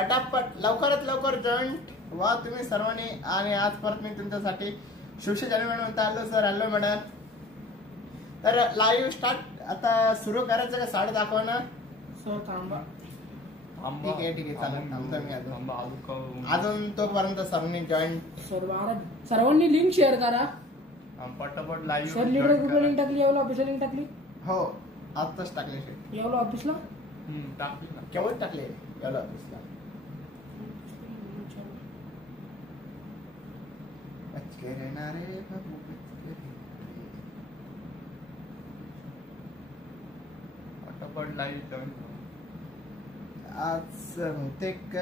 पटापट लवकरात लवकर जॉईंट व्हा तुम्ही सर्वांनी. आणि आज परत मी तुमच्यासाठी शिवशेजारी मॅडम आलो. Sir hello madam. तर लाईव्ह स्टार्ट आता सुरू करायचं का? साडे दाखवा ना सर. थांबा. ठीक आहे चालेल. थांबतो मी अजून तोपर्यंत सर्वांनी जॉईंट. सर्वांनी लिंक शेअर करा पटापट लाईव्ह. सर लीडर ग्रुपला लिंक टाकली, यावला ऑफिसला लिंक टाकली. हो आताच टाकले. यावला ऑफिसला टाकली ना. केव्हा टाकले यावला ऑफिसला? पटापट लाईव्ह जॉईन. आज बहुतेक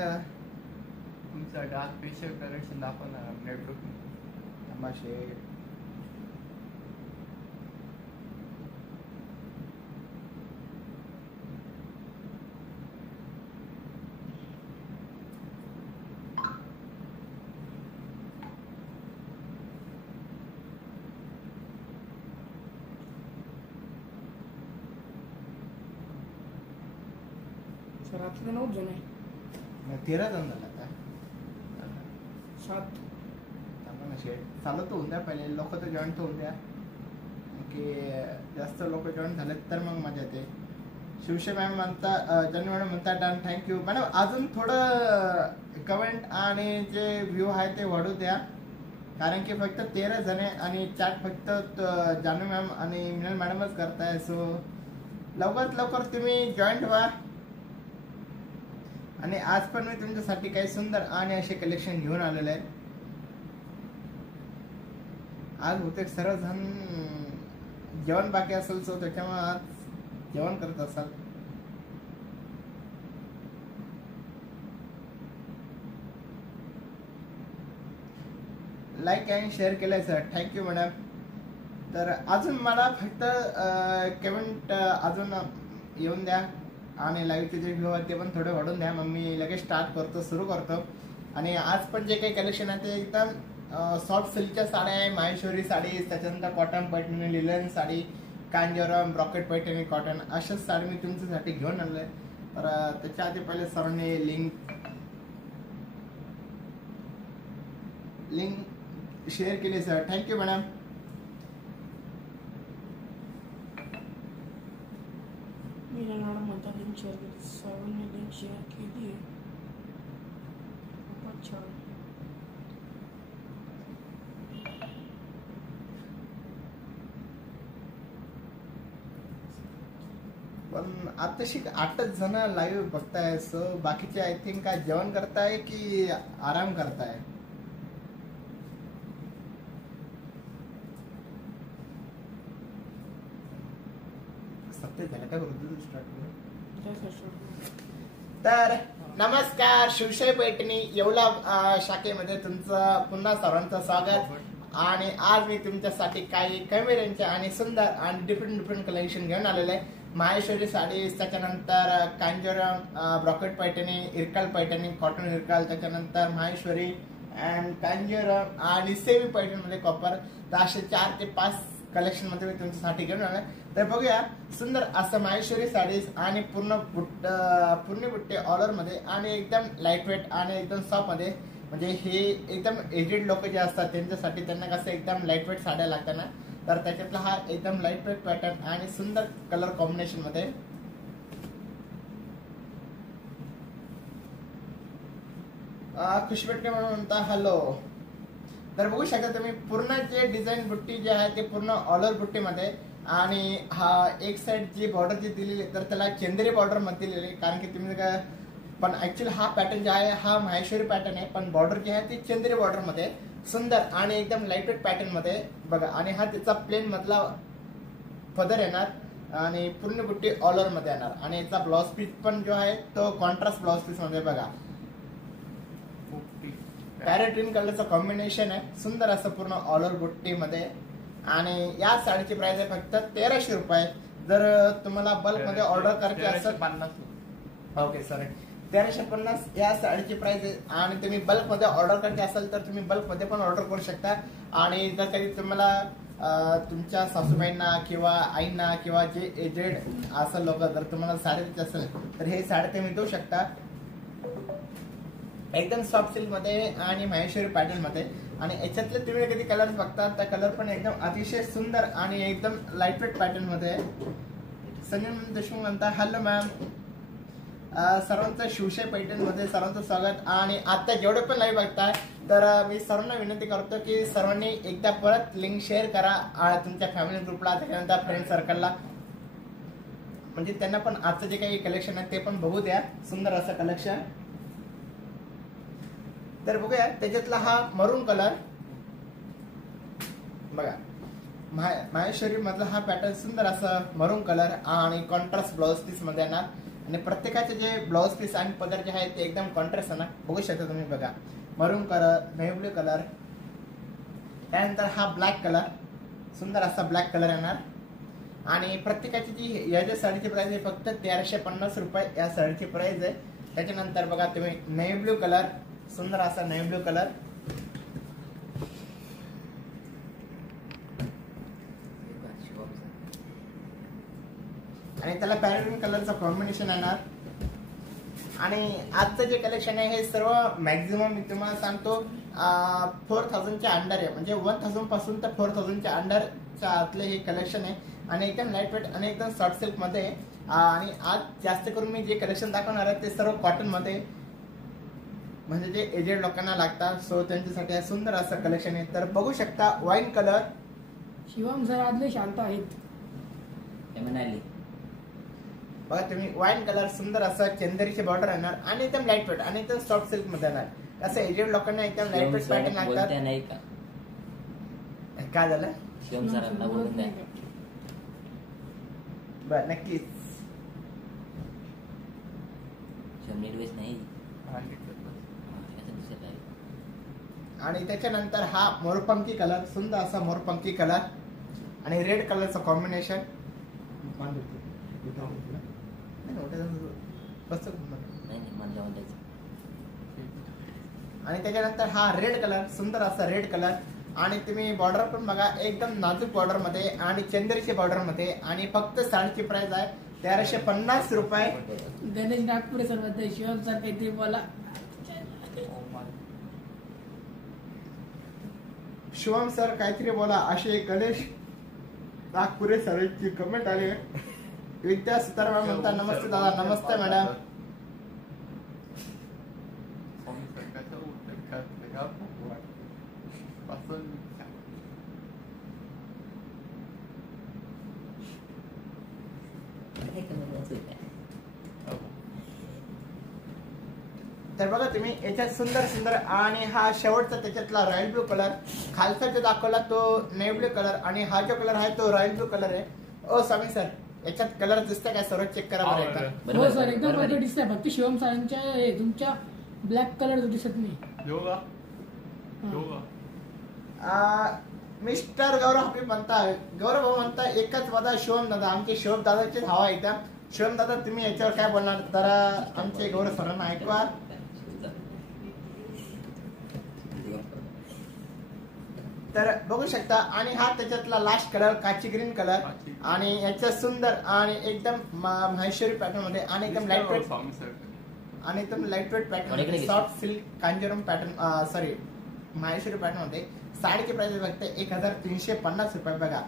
तुमचा डार्क स्पेशल कलेक्शन दाखवणार नेटवर्क. तमाशे सर आपले 9 जण आहे. 13 जण झाला आता. 7 चालत होऊन द्या पहिले. लोक तर जॉईन तर होऊन द्या की जास्त लोक जॉईन झालेत तर मग मजा येते. शिवशे मॅम म्हणता, जन्म मॅडम म्हणता डन. Thank you madam. अजून थोडं कमेंट आणि जे व्ह्यू आहे ते वाढू द्या. कारण की फक्त 13 जण आहे आणि चॅट फक्त जानू मॅम आणि मिनल मॅडमच करताय. सो लवकरात लवकर तुम्ही जॉईंट व्हा. आणि आज पण मी तुमच्यासाठी काही सुंदर आणि असे कलेक्शन घेऊन आलेले आहे. आज बहुतेक सर्वजण जेवण बाकी असेल सो त्याच्यामुळे आज जेवण करत असाल. लाईक आणि शेअर केलंय सर. Thank you madam. तर अजून मला फक्त कमेंट अजून येऊन द्या आणि लाईव्हचे जे व्ह्यू आहेत ते पण थोडे वाढून द्या. मग मी लगेच स्टार्ट करतो, सुरू करतो. आणि आज पण जे काही कलेक्शन आहे ते एकदम सॉफ्ट सिल्कच्या साड्या आहे. माहेश्वरी साडी, त्याच्यानंतर cotton Paithani, linen sari, Kanjeevaram, brocade Paithani cotton, अशाच साडी मी तुमच्यासाठी घेऊन आणलोय. तर त्याच्या आधी पहिले सर्वांनी लिंक शेअर केली सर. Thank you madam. मॅडम म्हणता लिंक शेअर केली. सर्वांनी लिंक शेअर केली आहे. खूपच छान. पण आताशी 8च जण लाईव्ह बघताय. सो बाकीचे आय थिंक काय जेवण करताय की आराम करताय. सत्य झालं काय बोलतो स्टार्ट. तर नमस्कार. शिवशाही पैठणी येवला शाखेमध्ये तुमचं पुन्हा सर्वांचं स्वागत. आणि आज मी तुमच्यासाठी काही कॅमेऱ्यांचे आणि सुंदर आणि डिफरंट कलेक्शन घेऊन आलेले आहे. माहेश्वरी साडी, त्याच्यानंतर कांजीवरम, ब्रॉकेट पैठणी, इरकाल पैठणी, कॉटन इरकाल, त्याच्यानंतर माहेश्वरी अँड कांजीवरम आणि सेमी पैठणमध्ये कॉपर. तर असे 4 ते 5 कलेक्शन मध्ये मी तुमच्यासाठी घेऊन आलोय. तर बघूया सुंदर असं माहेश्वरी साडीज आणि पूर्ण बुट्टे ऑर्डर मध्ये आणि एकदम लाईट वेट आणि एकदम सॉफ्ट मध्ये. म्हणजे हे एकदम एजेड लोक जे असतात त्यांच्यासाठी, त्यांना कसं एकदम लाईट वेट साड्या लागतात ना, तर त्याच्यातला हा एकदम लाईट वेट पॅटर्न आणि सुंदर कलर कॉम्बिनेशन मध्ये. खुशबेटणे म्हणून म्हणता हॅलो. तर बघू शकता तुम्ही पूर्ण जे डिझाईन बुट्टी जे आहे ते पूर्ण ऑल ओव्हर बुट्टीमध्ये. आणि हा एक साइड जी बॉर्डर जी दिलेली तर त्याला चंदेरी बॉर्डर मध्ये दिलेली. कारण की तुम्ही काय पण ऍक्च्युअली हा पॅटर्न जे आहे हा माहेश्वरी पॅटर्न आहे, पण बॉर्डर जी आहे ती चंदेरी बॉर्डर मध्ये सुंदर आणि एकदम लाईटवेट पॅटर्न मध्ये बघा. आणि हा त्याचा प्लेन मधला पदर येणार आणि पूर्ण बुट्टी ऑल ओव्हर मध्ये येणार. आणि याचा ब्लाउज पीस पण जो आहे तो कॉन्ट्रास्ट ब्लाउज पीस मध्ये बघा. पॅरेट ग्रीन कलरचं कॉम्बिनेशन आहे, सुंदर असं पूर्ण ऑल ओव्हर बुट्टी मध्ये. आणि या साडीची प्राइस आहे फक्त 1300 रुपये. जर तुम्हाला बल्क मध्ये ऑर्डर करायची असेल 50. ओके सॉरी 1350 या साडीची प्राइस आहे. आणि तुम्ही बल्क मध्ये ऑर्डर करायची असेल तर तुम्ही बल्क मध्ये पण ऑर्डर करू शकता. आणि जर कधी तुम्हाला तुमच्या सासूबाईंना किंवा आईंना किंवा जे एजेड असं लोक जर तुम्हाला साडी द्यायची असेल तर हे साडी तुम्ही देऊ शकता. एकदम सॉफ्ट सिल्क मध्ये आणि महेश्वरी पॅटर्न मध्ये. आणि याच्यातले तुम्ही कधी कलर बघता तर कलर पण एकदम अतिशय सुंदर आणि एकदम लाईटवेट पॅटर्न मध्ये आहे. संजय देशमुख म्हणता हॅलो मॅम. सर्वांचं शिवशाही पैठण मध्ये सर्वांचं स्वागत. आणि आता जेवढे पण लाईव्ह बघताय तर मी सर्वांना विनंती करतो की सर्वांनी एकदा परत लिंक शेअर करा तुमच्या फॅमिली ग्रुपला, त्याच्यानंतर फ्रेंड सर्कलला, म्हणजे त्यांना पण आजचं जे काही कलेक्शन आहे ते पण बघू द्या. सुंदर असं कलेक्शन. तर बघूया त्याच्यातला हा मरून कलर बघा. माहेश्वरी मधला हा पॅटर्न सुंदर असं मरून कलर आणि कॉन्ट्रास्ट ब्लाउज पीस मध्ये येणार. आणि प्रत्येकाचे जे ब्लाउज पीस आणि पदर जे आहेत ते एकदम कॉन्ट्रास्ट येणार. बघू शकता तुम्ही बघा. मरून कलर, नेव्ही ब्लू कलर, त्यानंतर हा ब्लॅक कलर, सुंदर असा ब्लॅक कलर येणार. आणि प्रत्येकाची जी या ज्या साडीची प्राइस आहे फक्त 1350 रुपये या साडीची प्राइस आहे. त्याच्यानंतर बघा तुम्ही नेव्ही ब्लू कलर, सुंदर असा नेव्ही ब्लू कलर. आणि त्याला पॅरेट कलरचं कॉम्बिनेशन येणार. आणि आजचं जे कलेक्शन आहे हे सर्व मॅक्झिमम मी तुम्हाला सांगतो 4000च्या अंडर आहे. म्हणजे 1000 पासून तर 4000च्या अंडरच्या आतले हे कलेक्शन आहे. आणि एकदम लाईट वेट आणि एकदम सॉफ्ट सिल्क मध्ये. आणि आज जास्त करून मी जे कलेक्शन दाखवणार आहे ते सर्व कॉटन मध्ये, म्हणजे जे एजेड लोकांना लागतात सो त्यांच्यासाठी सुंदर असं कलेक्शन आहे. तर बघू शकता वाईन कलर. शिवम सर आदले शांत आहेत बघा तुम्ही वाईन कलर, सुंदर असं चंदेरीची बॉर्डर येणार आणि एकदम लाईट वेट आणि एकदम सॉफ्ट सिल्क मध्ये येणार. असं एजेड लोकांना एकदम लाईट वेट पॅटर्न लागतात. काय झालं शिवम सरांना बोलून द्या. बर नक्कीच. शिवम नीट नाही. आणि त्याच्यानंतर हा मोरपंखी कलर, सुंदर असा मोरपंखी कलर आणि रेड कलरचं कॉम्बिनेशन. आणि त्याच्यानंतर हा रेड कलर, सुंदर असा रेड कलर. आणि तुम्ही बॉर्डर पण बघा एकदम नाजूक बॉर्डर मध्ये आणि चंदेरीची बॉर्डर मध्ये. आणि फक्त साडीची प्राइस आहे 1350 रुपये. गणेश नागपुरे सर मध्ये शिवम सर काहीतरी बोला. शिवम सर काहीतरी बोला असे गणेश नागपुरे सरांची कमेंट आली. विद्या सुतार म्हणता नमस्ते दादा. नमस्ते मॅडम. तर बघा तुम्ही याच्यात सुंदर सुंदर. आणि हा शेवटचा त्याच्यातला रॉयल ब्लू कलर, खालचा जो दाखवला तो नेव्ही ब्लू कलर आणि हा जो कलर आहे तो रॉयल ब्लू कलर आहे. ओ स्वामी सर याच्यात कलर दिसतंय काय? सर्व चेक करा बरं एकदा. हो सर एकदम परफेक्ट दिसतंय. फक्त शिवम सरांच्या तुमच्या ब्लॅक कलर दिसत नाही. मिस्टर गौरव हबीब म्हणता, गौरव भाऊ म्हणता एकच वादा शिवम दादा. आमचे शिवम दादाचे हवा एकदा. शिवम दादा तुम्ही याच्यावर काय बोलणार तर आमचे गौरव सरांना ऐकवा. तर बघू शकता. आणि हा त्याच्यातला लास्ट कलर काची ग्रीन कलर आणि याच्या सुंदर आणि एकदम महेश्वरी पॅटर्न मध्ये आणि एकदम लाईट वेट आणि एकदम lightweight pattern, soft silk Kanjeevaram pattern, sorry Maheshwari pattern मध्ये. साडीची प्राइस फक्त 1350 रुपये. बघा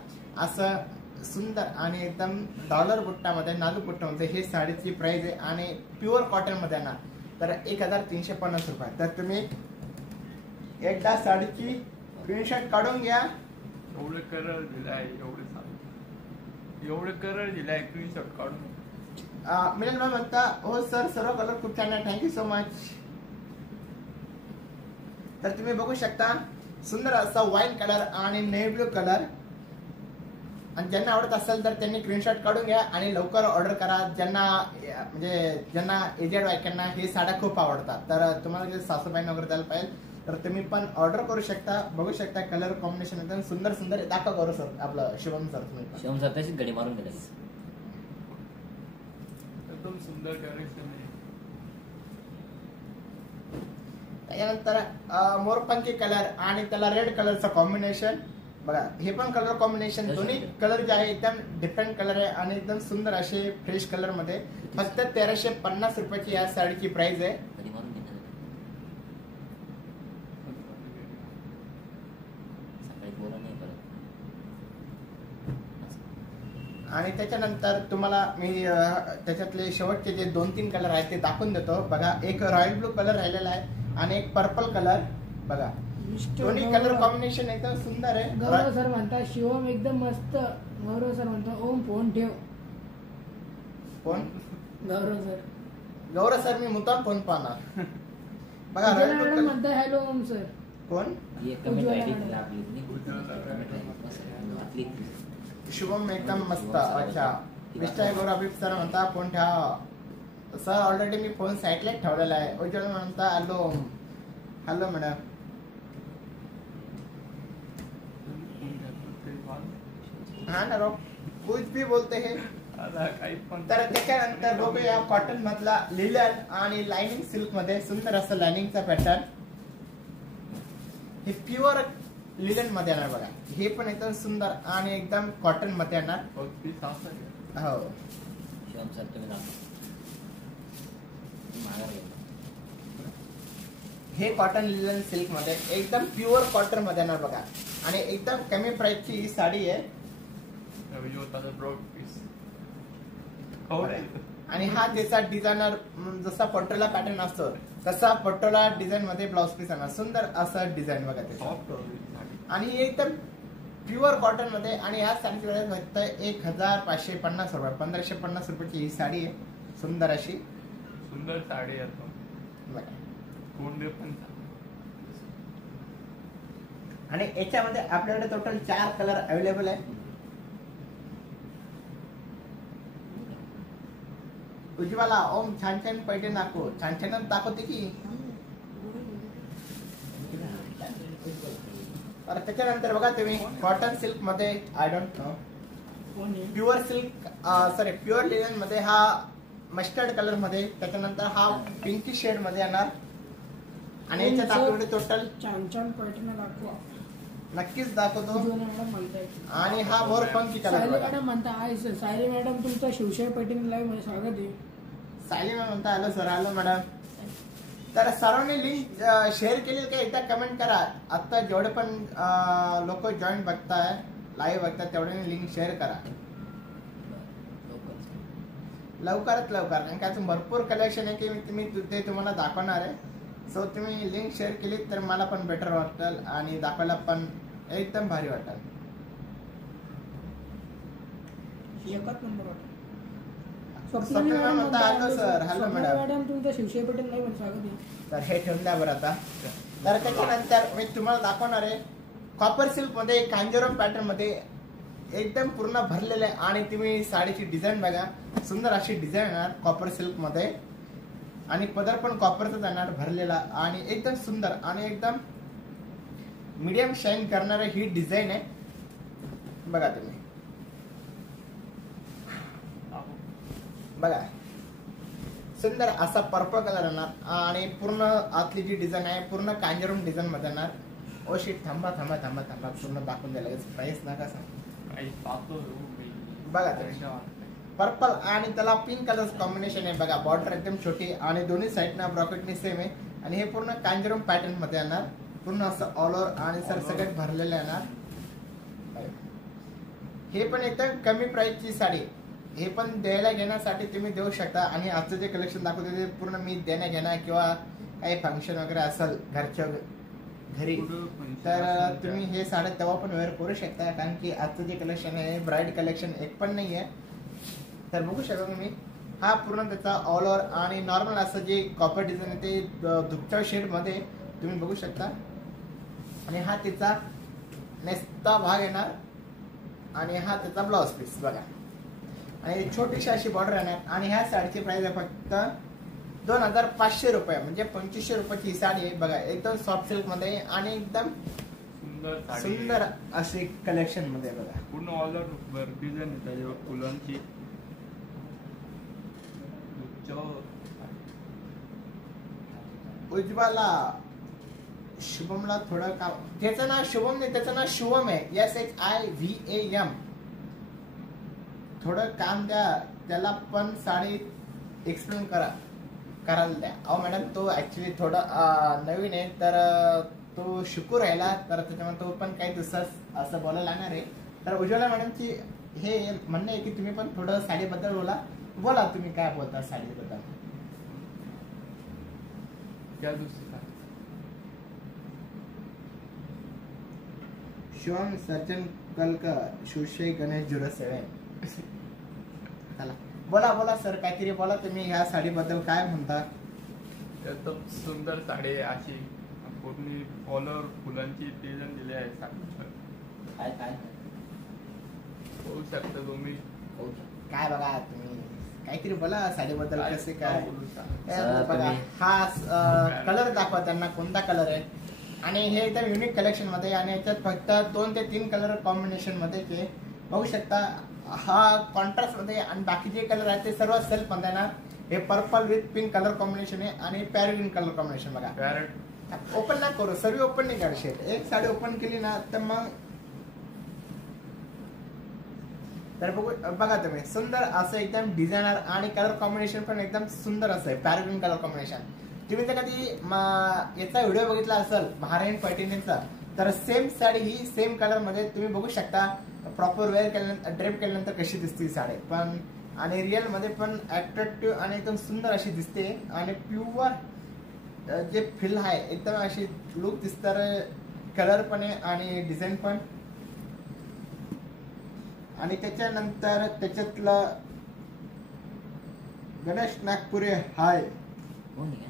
असं सुंदर आणि एकदम डॉलर बुट्टामध्ये, नाजूक बुट्टामध्ये हे साडीची प्राइस आहे. आणि प्युअर कॉटन मध्ये ना तर 1350 रुपये. तर तुम्ही एकदा साडीची स्क्रीनशॉट काढून घ्या. एवढे कलर दिलाय, एवढे कलर दिलाय स्क्रीनशॉट काढून. मिलन मॅम म्हणता हो सर सर्व कलर खूप छान आहे. Thank you so much. तर तुम्ही बघू शकता सुंदर असा वाईन कलर आणि नेव्ही ब्लू कलर. आणि ज्यांना आवडत असेल तर त्यांनी स्क्रीनशॉट काढून घ्या आणि लवकर ऑर्डर करा. ज्यांना एजेड बायकांना हे साड्या खूप आवडतात तर तुम्हाला जे सासूबाईंना वगैरे द्यायला पाहिजे तर तुम्ही पण ऑर्डर करू शकता. बघू शकता कलर कॉम्बिनेशन एकदम सुंदर सुंदर. दाखवा करू सर आपलं शिवम सर. तुम्ही शिवम सर तशीच गडी मारून गेले. एकदम सुंदर कलेक्शन आहे. त्याच्यानंतर मोरपंखी कलर आणि त्याला रेड कलरचं कॉम्बिनेशन. बघा हे पण कलर कॉम्बिनेशन दोन्ही कलर जे आहे एकदम डिफरंट कलर आहे आणि एकदम सुंदर असे फ्रेश कलर मध्ये. फक्त 1350 रुपयाची या साडीची प्राइस आहे. आणि त्याच्यानंतर तुम्हाला मी त्याच्यातले शेवटचे जे 2-3 कलर आहेत ते दाखवून देतो. बघा, एक रॉयल ब्लू कलर राहिलेला आहे आणि एक पर्पल कलर. बघा, दोन्ही कलर कॉम्बिनेशन एकदम सुंदर आहे. गौरव सर म्हणतात शिवम एकदम मस्त. गौरव सर म्हणतात ओम फोन ठेव. कोण? गौरव सर मी मुद्दाम फोन पाहणार. बघा, रॉयल ब्लू कलर म्हणतात हॅलो ओम सर. कोण? ये कमेंट आयडी आपली आपली शुभम एकदम मस्त. अच्छा, मिस्टर गौरव अभिप सर म्हणता फोन ठेवा. सर ऑलरेडी मी फोन साईडला ठेवलेला आहे. उज्ज्वल म्हणता हॅलो. Hello madam. हा ना रो, कुछ भी बोलते हैं. तर त्याच्यानंतर बघूया कॉटन मधला लिलन आणि लाइनिंग सिल्क मध्ये सुंदर असं लाइनिंगचा पॅटर्न. हे प्युअर लिलन मध्ये येणार बघा. हे पण एकदम सुंदर आणि एकदम कॉटन मध्ये येणार. हो, शिवम सर तुम्ही माघार घ्या. हे कॉटन लिलन सिल्क मध्ये एकदम प्युअर कॉटन मध्ये येणार बघा. आणि एकदम कमी प्राइसची ही साडी आहे. आणि हा त्याचा डिझायनर जसा पटोला पॅटर्न असतो तसा पटोला डिझाईन मध्ये ब्लाउज पीस येणार. सुंदर असं डिझाईन बघा त्याचं. आणि हे एकदम प्युअर कॉटन मध्ये. आणि ह्या साडीची वेळ फक्त 1550 रुपये, 1550 रुपयाची ही साडी आहे. सुंदर अशी सुंदर साडी आहे. आणि याच्यामध्ये आपल्याकडे टोटल 4 कलर अवेलेबल आहे. उज्ज्वला ओम छान छान पैठणी दाखव. छान छान दाखवते की. तर त्याच्यानंतर बघा तुम्ही कॉटन सिल्क मध्ये I don't know pure silk sorry pure linen मध्ये हा मस्टर्ड कलर मध्ये. त्याच्यानंतर हा पिंकी शेड मध्ये येणार. आणि याच्यात आपल्याकडे टोटल छान छान पैठणी दाखवा. नक्कीच दाखवतो. मॅडम म्हणतायत. आणि हा मोर पंखी कलर. सायली मॅडम म्हणता आहे सर. सायली मॅडम तुमचं शिवशाही पैठणी लाईव्ह मध्ये स्वागत आहे. सायली मॅम म्हणता हॅलो सर. Hello madam. तर सर्वांनी लिंक शेअर केली का एकदा कमेंट करा. आता जेवढे पण लोक जॉईन बघताय लाईव्ह बघताय तेवढ्यांनी लिंक शेअर करा लवकरात लवकर. कारण का अजून भरपूर कलेक्शन आहे की मी ते तुम्हाला दाखवणार आहे. सो तुम्ही लिंक शेअर केली तर मला पण बेटर वाटेल आणि दाखवायला पण एकदम भारी वाटेल. एकच नंबर वाटत. Hello sir. Hello madam. तुमचं शिवशाही पैठणी लाईव्ह मध्ये स्वागत आहे. तर हे ठेवून द्या बरं आता. तर त्याच्यानंतर मी तुम्हाला दाखवणार आहे कॉपर सिल्क मध्ये कांजीवरम पॅटर्न मध्ये एकदम पूर्ण भरलेले आहे. आणि तुम्ही साडीची डिझाईन बघा. सुंदर अशी डिझाईन येणार कॉपर सिल्क मध्ये. आणि पदर पण कॉपरचा येणार भरलेला. आणि एकदम सुंदर आणि एकदम मीडियम शाईन करणारी ही डिझाईन आहे. बघा तुम्ही बघा. सुंदर असा पर्पल कलर येणार. आणि पूर्ण आतली जी डिझाईन आहे पूर्ण कांजीवरम डिझाईन मध्ये येणार. ओ शिट, थांबा थांबा थांबा थांबा पूर्ण दाखवून द्यायला. प्राइस नका सांग. बघा पर्पल आणि त्याला पिंक कलर कॉम्बिनेशन आहे. बघा बॉर्डर एकदम छोटी आणि दोन्ही साईडना ब्रॉकेटनी सेम आहे. आणि हे पूर्ण कांजीवरम पॅटर्न मध्ये येणार. पूर्ण असं ऑल ओव्हर आणि सरसकट भरलेलं येणार. हे पण एकदम कमी प्राइसची साडी. हे पण द्यायला घेण्यासाठी तुम्ही देऊ शकता. आणि आजचं जे कलेक्शन दाखवते ते पूर्ण मी देण्या घेण्या किंवा काही फंक्शन वगैरे असेल घरच्या घरी तर तुम्ही हे साड्या तेव्हा पण वेअर करू शकता. कारण की आजचं जे कलेक्शन आहे ब्राईड कलेक्शन एक पण नाही आहे. तर बघू शकता तुम्ही हा पूर्ण त्याचा ऑल ओव्हर आणि नॉर्मल असं जे कॉपर डिझाईन आहे ते दुपट्टा शेड मध्ये तुम्ही बघू शकता. आणि हा त्याचा नेसता भाग येणार. आणि हा त्याचा ब्लाउज पीस बघा. आणि छोटीशी अशी बॉर्डर येणार. आणि ह्या साडीची प्राइस आहे फक्त 2500 रुपये. म्हणजे 2500 रुपयाची साडी आहे. बघा एकदम सॉफ्ट सिल्क मध्ये आणि एकदम सुंदर अशी कलेक्शन मध्ये. बघा पूर्ण ऑल ओव्हर डिझाईन आहे फुलांची. उज्ज्वला शुभमला थोडं काम. त्याचं नाव शुभम नाही, त्याचं नाव शुभम आहे. SHIVAM. थोडं काम द्या त्याला पण साडी एक्सप्लेन करायला द्या. अहो मॅडम तो ऍक्च्युली थोडं नवीन आहे तर तो शिकू राहिला. तर त्याच्यामुळे तो पण काही दिवसात असं बोलायला लागणार आहे. तर उज्ज्वला मॅडमची हे म्हणणं आहे की तुम्ही पण थोडं साडीबद्दल बोला तुम्ही काय बोलता साडीबद्दल. क्या दुसरी का शिवम सर्जन कलकर शिवशाही गणेश 07. चला बोला सर काहीतरी बोला तुम्ही ह्या साडीबद्दल काय म्हणता. एकदम सुंदर साडी आहे अशी पूर्ण फॉलोअर फुलांची डिझाईन दिली आहे साडीवर. काय काय होऊ शकता तुम्ही काय बघा तुम्ही काहीतरी बोला साडीबद्दल कसे काय बोलू शकता. हे बघा हा कलर दाखवा त्यांना कोणता कलर आहे. आणि हे एकदम युनिक कलेक्शन मध्ये आणि याच्यात फक्त 2 ते 3 कलर कॉम्बिनेशन मध्ये ते बघू शकता. हा कॉन्ट्रास्ट मध्ये आणि बाकी जे कलर आहेत ते सर्व सेल्फ मध्ये ना. हे purple with pink colour combination आहे आणि पॅरेग्रीन कलर कॉम्बिनेशन बघा. पॅरेट ओपन ना करू सर्व ओपन नाही करू शकत. एक साडी ओपन केली ना तर मग तर बघा तुम्ही सुंदर असं एकदम डिझायनर आणि कलर कॉम्बिनेशन पण एकदम सुंदर असं आहे पॅरेग्रीन कलर कॉम्बिनेशन. तुम्ही जर कधी याचा व्हिडिओ बघितला असेल महाराणी पैठणीचा तर सेम साडी ही सेम कलर मध्ये तुम्ही बघू शकता. प्रॉपर वेअर केल्यानंतर ड्रेप केल्यानंतर कशी दिसते साडी पण आणि रिअल मध्ये पण अट्रॅक्टिव्ह आणि एकदम सुंदर अशी दिसते आणि प्युअर जे फील आहे एकदम अशी लुक दिसणार कलर पण आहे आणि डिझाईन पण. आणि त्याच्यानंतर त्याच्यातलं गणेश नागपुरे हाय कोण आहे?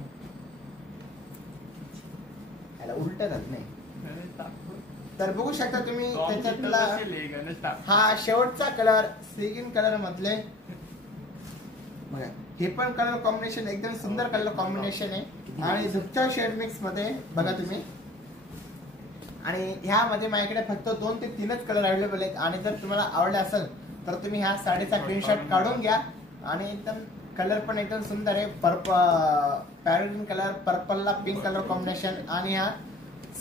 उलट जात नाही तर बघू शकता तुम्ही त्याच्यातला हा शेवटचा कलर सिगिन कलर मधले बघा. हे पण कलर कॉम्बिनेशन एकदम सुंदर कलर कॉम्बिनेशन आहे आणि दुपचा शेड मिक्स मध्ये बघा तुम्ही. आणि ह्यामध्ये माझ्याकडे फक्त 2 ते 3च कलर अवेलेबल आहेत आणि जर तुम्हाला आवडले असेल तर तुम्ही ह्या साडीचा स्क्रीनशॉट काढून घ्या. आणि एकदम कलर पण एकदम सुंदर आहे. पॅरेग्रीन कलर पर्पलला पिंक कलर कॉम्बिनेशन आणि हा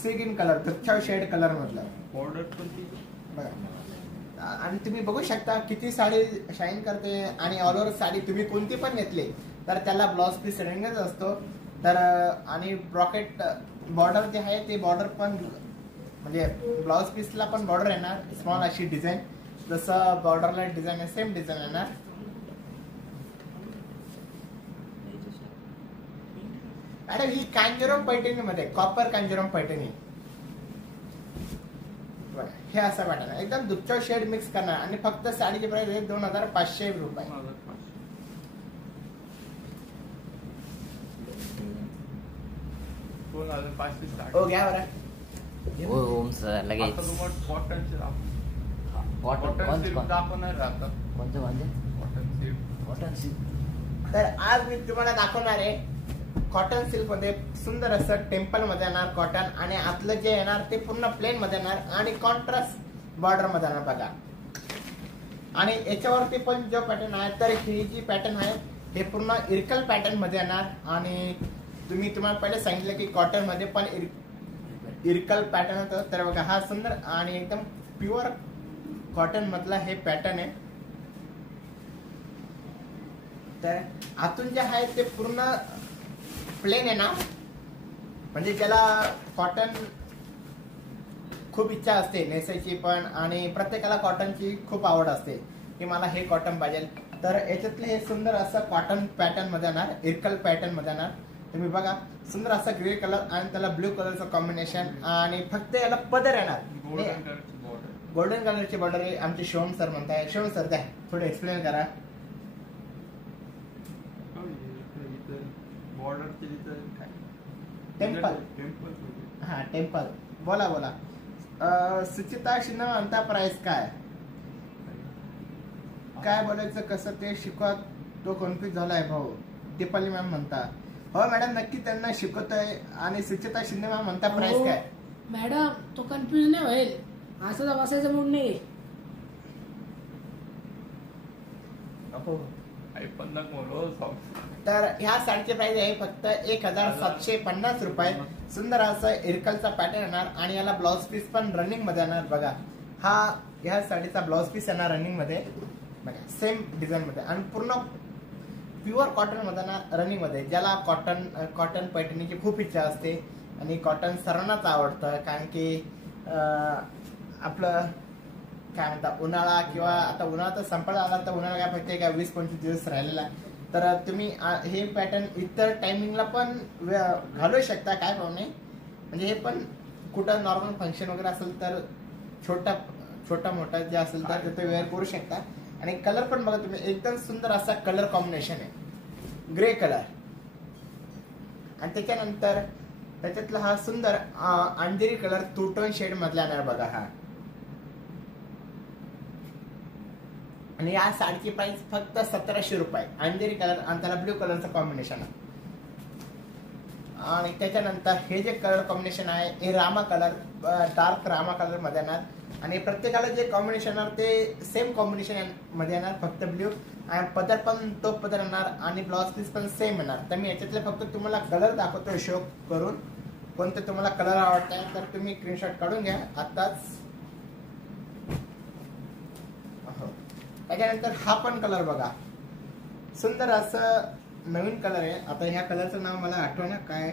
सिगिन कलर दुपचा शेड कलर मधला बॉर्डर पण बघा. आणि तुम्ही बघू शकता किती साडी शाईन करते आणि ऑल ओव्हर साडी तुम्ही कोणती पण घेतली तर त्याला ब्लाउज पीस रंगच असतो. तर आणि ब्रॉकेट बॉर्डर जे आहे ते बॉर्डर पण म्हणजे ब्लाउज पीसला पण बॉर्डर येणार स्मॉल अशी डिझाईन जसं बॉर्डरला डिझाईन आहे सेम डिझाईन येणार. अरे ही कांजीवरम पैठणी मध्ये कॉपर कांजीवरम पैठणी हे असं वाटणार एकदम दुपचा शेड मिक्स करणार आणि फक्त साडीची प्राइस आहे 2500 रुपये. 2500 स्टार्ट. हो घ्या बरं. ओम सर लगेच. आता तुम्हाला कॉटनचे कॉटन कॉटन सिल्क दाखवणार आता. कोणतं म्हणजे कॉटन सिल्क कॉटन सिल्क. तर आज मी तुम्हाला दाखवणार आहे कॉटन सिल्क मध्ये सुंदर असं टेम्पल मध्ये येणार कॉटन आणि आतलं जे येणार ते पूर्ण प्लेन मध्ये येणार आणि कॉन्ट्रास्ट बॉर्डर मध्ये येणार बघा. आणि याच्यावरती पण जो पॅटर्न आहे तर ही जी पॅटर्न आहे हे पूर्ण इरकल पॅटर्न मध्ये येणार. आणि तुम्हाला पहिले सांगितलं की कॉटन मध्ये पण इरकल पॅटर्न होतं तर बघा हा सुंदर आणि एकदम प्युअर कॉटन मधला हे पॅटर्न आहे. तर आतून जे आहे ते पूर्ण प्लेन आहे ना म्हणजे ज्याला कॉटन खूप इच्छा असते नेसायची पण आणि प्रत्येकाला कॉटनची खूप आवड असते की मला हे कॉटन पाहिजे. तर याच्यातले हे सुंदर असं कॉटन पॅटर्न मध्ये येणार इरकल पॅटर्न मध्ये येणार. तुम्ही बघा सुंदर असा ग्रे कलर आणि त्याला ब्ल्यू कलरचं कॉम्बिनेशन आणि फक्त याला पदर येणार गोल्डन कलरची बॉर्डर आहे. आमचे शिवम सर म्हणताय. शिवम सर द्या थोडं एक्सप्लेन करा. बॉर्डरचे टेम्पल हा टेम्पल बोला. सुचिता शिंदे म्हणता प्राइस काय बोलायचं कसं ते शिकवत तो कन्फ्युज झालाय भाऊ. दीपाली मॅम म्हणता हो मॅडम नक्की त्यांना शिकवतोय. आणि सुचिता शिंदे मॅम म्हणता प्राइस काय. मॅडम तो कन्फ्युज नाही होईल असं तर बसायचं मूड नाही. तर ह्या साडीची प्राइस आहे फक्त 1750 रुपये. सुंदर असं इरकलचा पॅटर्न येणार आणि याला ब्लाउज पीस पण रनिंग मध्ये येणार बघा. हा ह्या साडीचा ब्लाउज पीस येणार रनिंग मध्ये बघा सेम डिझाईन मध्ये आणि पूर्ण प्युअर कॉटन मध्ये ना रनिंग मध्ये. ज्याला कॉटन पैठणीची खूप इच्छा असते आणि कॉटन सर्वांनाच आवडतं कारण की आपलं काय म्हणता उन्हाळा किंवा आता उन्हाळा तर संपायला आला तर उन्हाळा काय फक्त काय 20-25 दिवस राहिलेला तर तुम्ही हे पॅटर्न इतर टायमिंगला पण घालू शकता, काय प्रॉब्लेम नाही. म्हणजे हे पण कुठं नॉर्मल फंक्शन वगैरे असेल तर छोटा मोठा जे असेल तर ते वेअर करू शकता. आणि कलर पण बघा तुम्ही एकदम सुंदर असा कलर कॉम्बिनेशन आहे, ग्रे कलर. आणि त्याच्यानंतर त्याच्यातला हा सुंदर अंधेरी कलर टू टोन शेड मधला येणार बघा हा. आणि या साडीची प्राइस फक्त 1700 रुपये. अंधेरी कलर आणि त्याला ब्ल्यू कलरचं कॉम्बिनेशन आहे. आणि त्याच्यानंतर हे जे कलर कॉम्बिनेशन आहे हे Rama colour, dark Rama colour मध्ये येणार. आणि प्रत्येकाला जे कॉम्बिनेशन येणार ते सेम कॉम्बिनेशन मध्ये येणार, फक्त ब्ल्यू. आणि पदर पण तो पदर येणार आणि ब्लाउज पीस पण सेम येणार. तर मी याच्यातले फक्त तुम्हाला कलर दाखवतो शो करून. कोणते तुम्हाला कलर आवडत आहे तर तुम्ही स्क्रीनशॉट काढून घ्या आताच. त्याच्यानंतर हा पण कलर बघा, सुंदर असं नवीन कलर आहे. आता ह्या कलरचं नाव मला आठवण काय,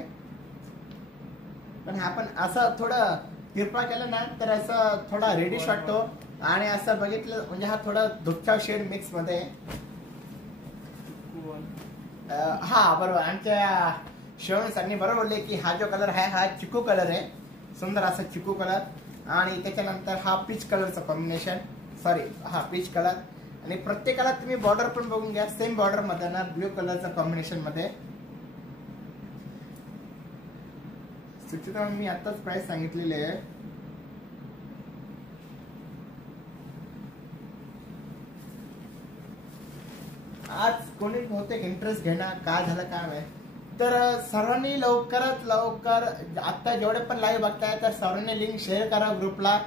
पण हा पण असं थोडं तिरपा केलं ना तर असं थोडा रेडिश वाटतो. आणि असं बघितलं म्हणजे हा थोडा धुपछाव शेड मिक्स मध्ये. हा बरोबर, आमच्या श्रवण सरांनी बरोबर बोलले की हा जो कलर आहे हा चिकू कलर आहे, सुंदर असा चिकू कलर. आणि त्याच्यानंतर हा पीच कलरचं कॉम्बिनेशन, सॉरी हा पीच कलर. आणि प्रत्येकाला तुम्ही बॉर्डर पण बघून घ्या, सेम बॉर्डर मध्ये ना ब्ल्यू कलरचं कॉम्बिनेशन मध्ये. सुचिता मी आताच प्राइस सांगितलेली आहे. आज कोणी बहुतेक इंटरेस्ट घेणार काय झालं काय आहे. तर सर्वांनी लवकरात लवकर आता जेवढे पण लाईव्ह बघताय तर सर्वांनी लिंक शेअर करा ग्रुपला.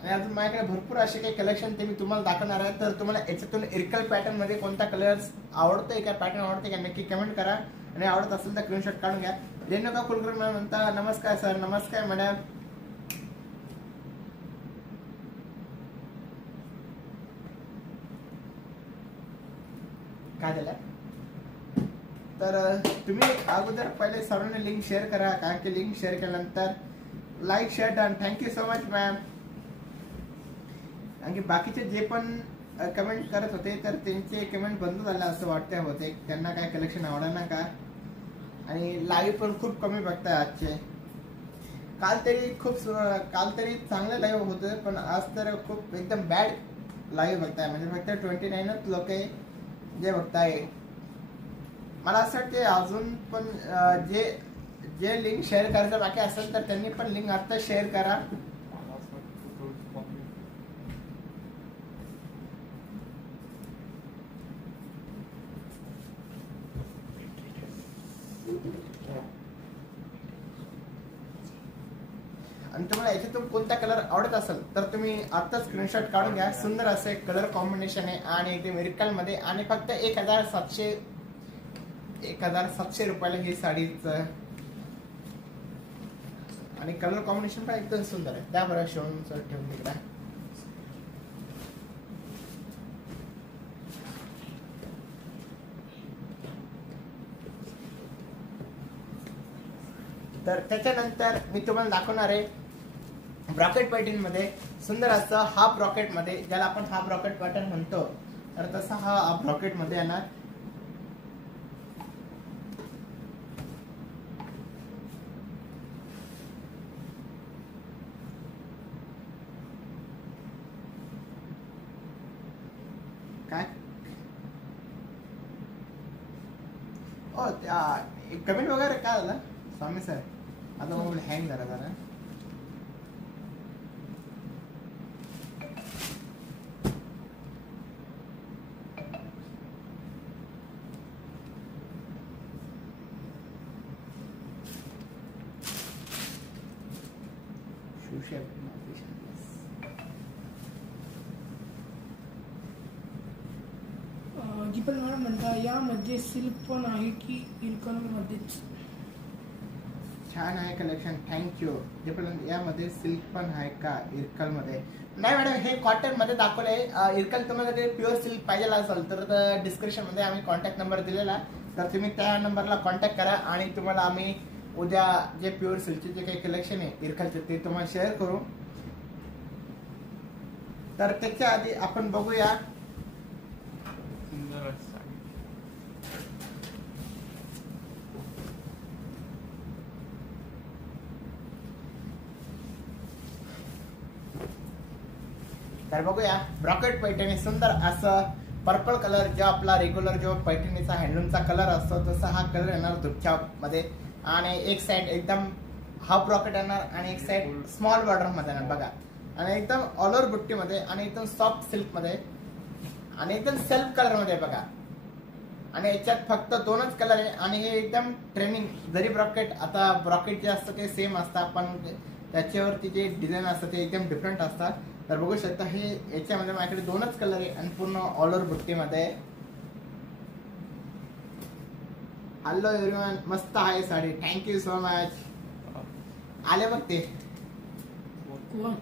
आणि अजून माझ्याकडे भरपूर असे काही कलेक्शन ते मी तुम्हाला दाखवणार आहे. तर तुम्हाला याच्यातून इरकल पॅटर्न मध्ये कोणता कलर आवडतोय का, पॅटर्न आवडते का, नक्की कमेंट करा. आणि आवडत असेल तर स्क्रीनशॉट काढून घ्या. रेणुका कुलकर्णी मॅम म्हणता नमस्कार सर. नमस्कार मॅडम. काय झालं तर तुम्ही अगोदर पहिले सर्वांनी लिंक शेअर करा, कारण की लिंक शेअर केल्यानंतर like share done. Thank you so much ma'am. आणखी बाकीचे जे पण कमेंट करत होते तर त्यांचे कमेंट बंद झाले असं वाटतंय होते, त्यांना काय कलेक्शन आवडलं ना का. आणि लाईव्ह पण खूप कमी बघताय आजचे. काल तरी चांगलं लाईव्ह होतं, पण आज तर खूप एकदम बॅड लाईव्ह बघताय. म्हणजे फक्त 29च लोक जे बघताय. मला असं वाटते अजून पण जे लिंक शेअर करायचं बाकी असेल तर त्यांनी पण लिंक आता शेअर करा. आणि तुम्हाला याच्यातून कोणता कलर आवडत असेल तर तुम्ही आता स्क्रीनशॉट काढून घ्या. सुंदर असे कलर कॉम्बिनेशन आहे आणि एकदम मिरकल मध्ये. आणि फक्त 1700 रुपयाला ही साडीच. आणि कलर कॉम्बिनेशन पण एकदम सुंदर आहे. त्याबरोबर शिवून ठेवून तिकडे. तर त्याच्यानंतर मी तुम्हाला दाखवणार आहे ब्रॉकेट पॅटर्न मध्ये सुंदर असं हाफ ब्रॉकेट मध्ये, ज्याला आपण हाफ ब्रॉकेट पॅटर्न म्हणतो. तर तसा हा हाफ ब्रॉकेट मध्ये येणार. काय ओ कमेंट वगैरे काय झालं स्वामी सर. आता मोबाईल हँग झाला जरा. दीपक मॅडम म्हणता यामध्ये सिल्क पण आहे की इरकल मध्येच. छान आहे कलेक्शन. थँक्यू. यामध्ये सिल्क पण आहे का इरकल मध्ये. नाही मॅडम, हे कॉटन मध्ये दाखवले. इरकल तुम्हाला जर प्युअर सिल्क पाहिजे असेल तर डिस्क्रिप्शन मध्ये आम्ही कॉन्टॅक्ट नंबर दिलेला, तर तुम्ही त्या नंबरला कॉन्टॅक्ट करा आणि तुम्हाला आम्ही उद्या जे प्युअर सिल्कचे जे काही कलेक्शन आहे इरकलचे ते तुम्हाला शेअर करू. तर त्याच्या आधी आपण बघूया सुंदर अशी साडी. तर बघूया ब्रॉकेट पैठणी सुंदर असं पर्पल कलर जो आपला रेग्युलर जो पैठणीचा हँडलूमचा कलर असतो तसा हा कलर येणार दुःख्या मध्ये आणि एक साइड एकदम हाफ ब्रॉकेट येणार आणि एक साइड स्मॉल बॉर्डर मध्ये येणार बघा आणि एकदम ऑल ओव्हर बुट्टी मध्ये आणि एकदम सॉफ्ट सिल्क मध्ये आणि एकदम सेल्फ कलर मध्ये बघा आणि याच्यात फक्त 2च कलर आहे आणि हे एकदम ट्रेनिंग जरी ब्रॉकेट आता ब्रॉकेट जे असतं ते सेम असतात पण त्याच्यावरती जे डिझाईन असतं ते एकदम डिफरंट असतात. तर बघू शकता हे याच्यामध्ये माझ्याकडे 2च कलर आहे आणि पूर्ण ऑल ओव्हर बुट्टीमध्ये. हॅलो एव्हरीवन, मस्त आहे साडी, थँक्यू सो मच. आले बघ ते कोण?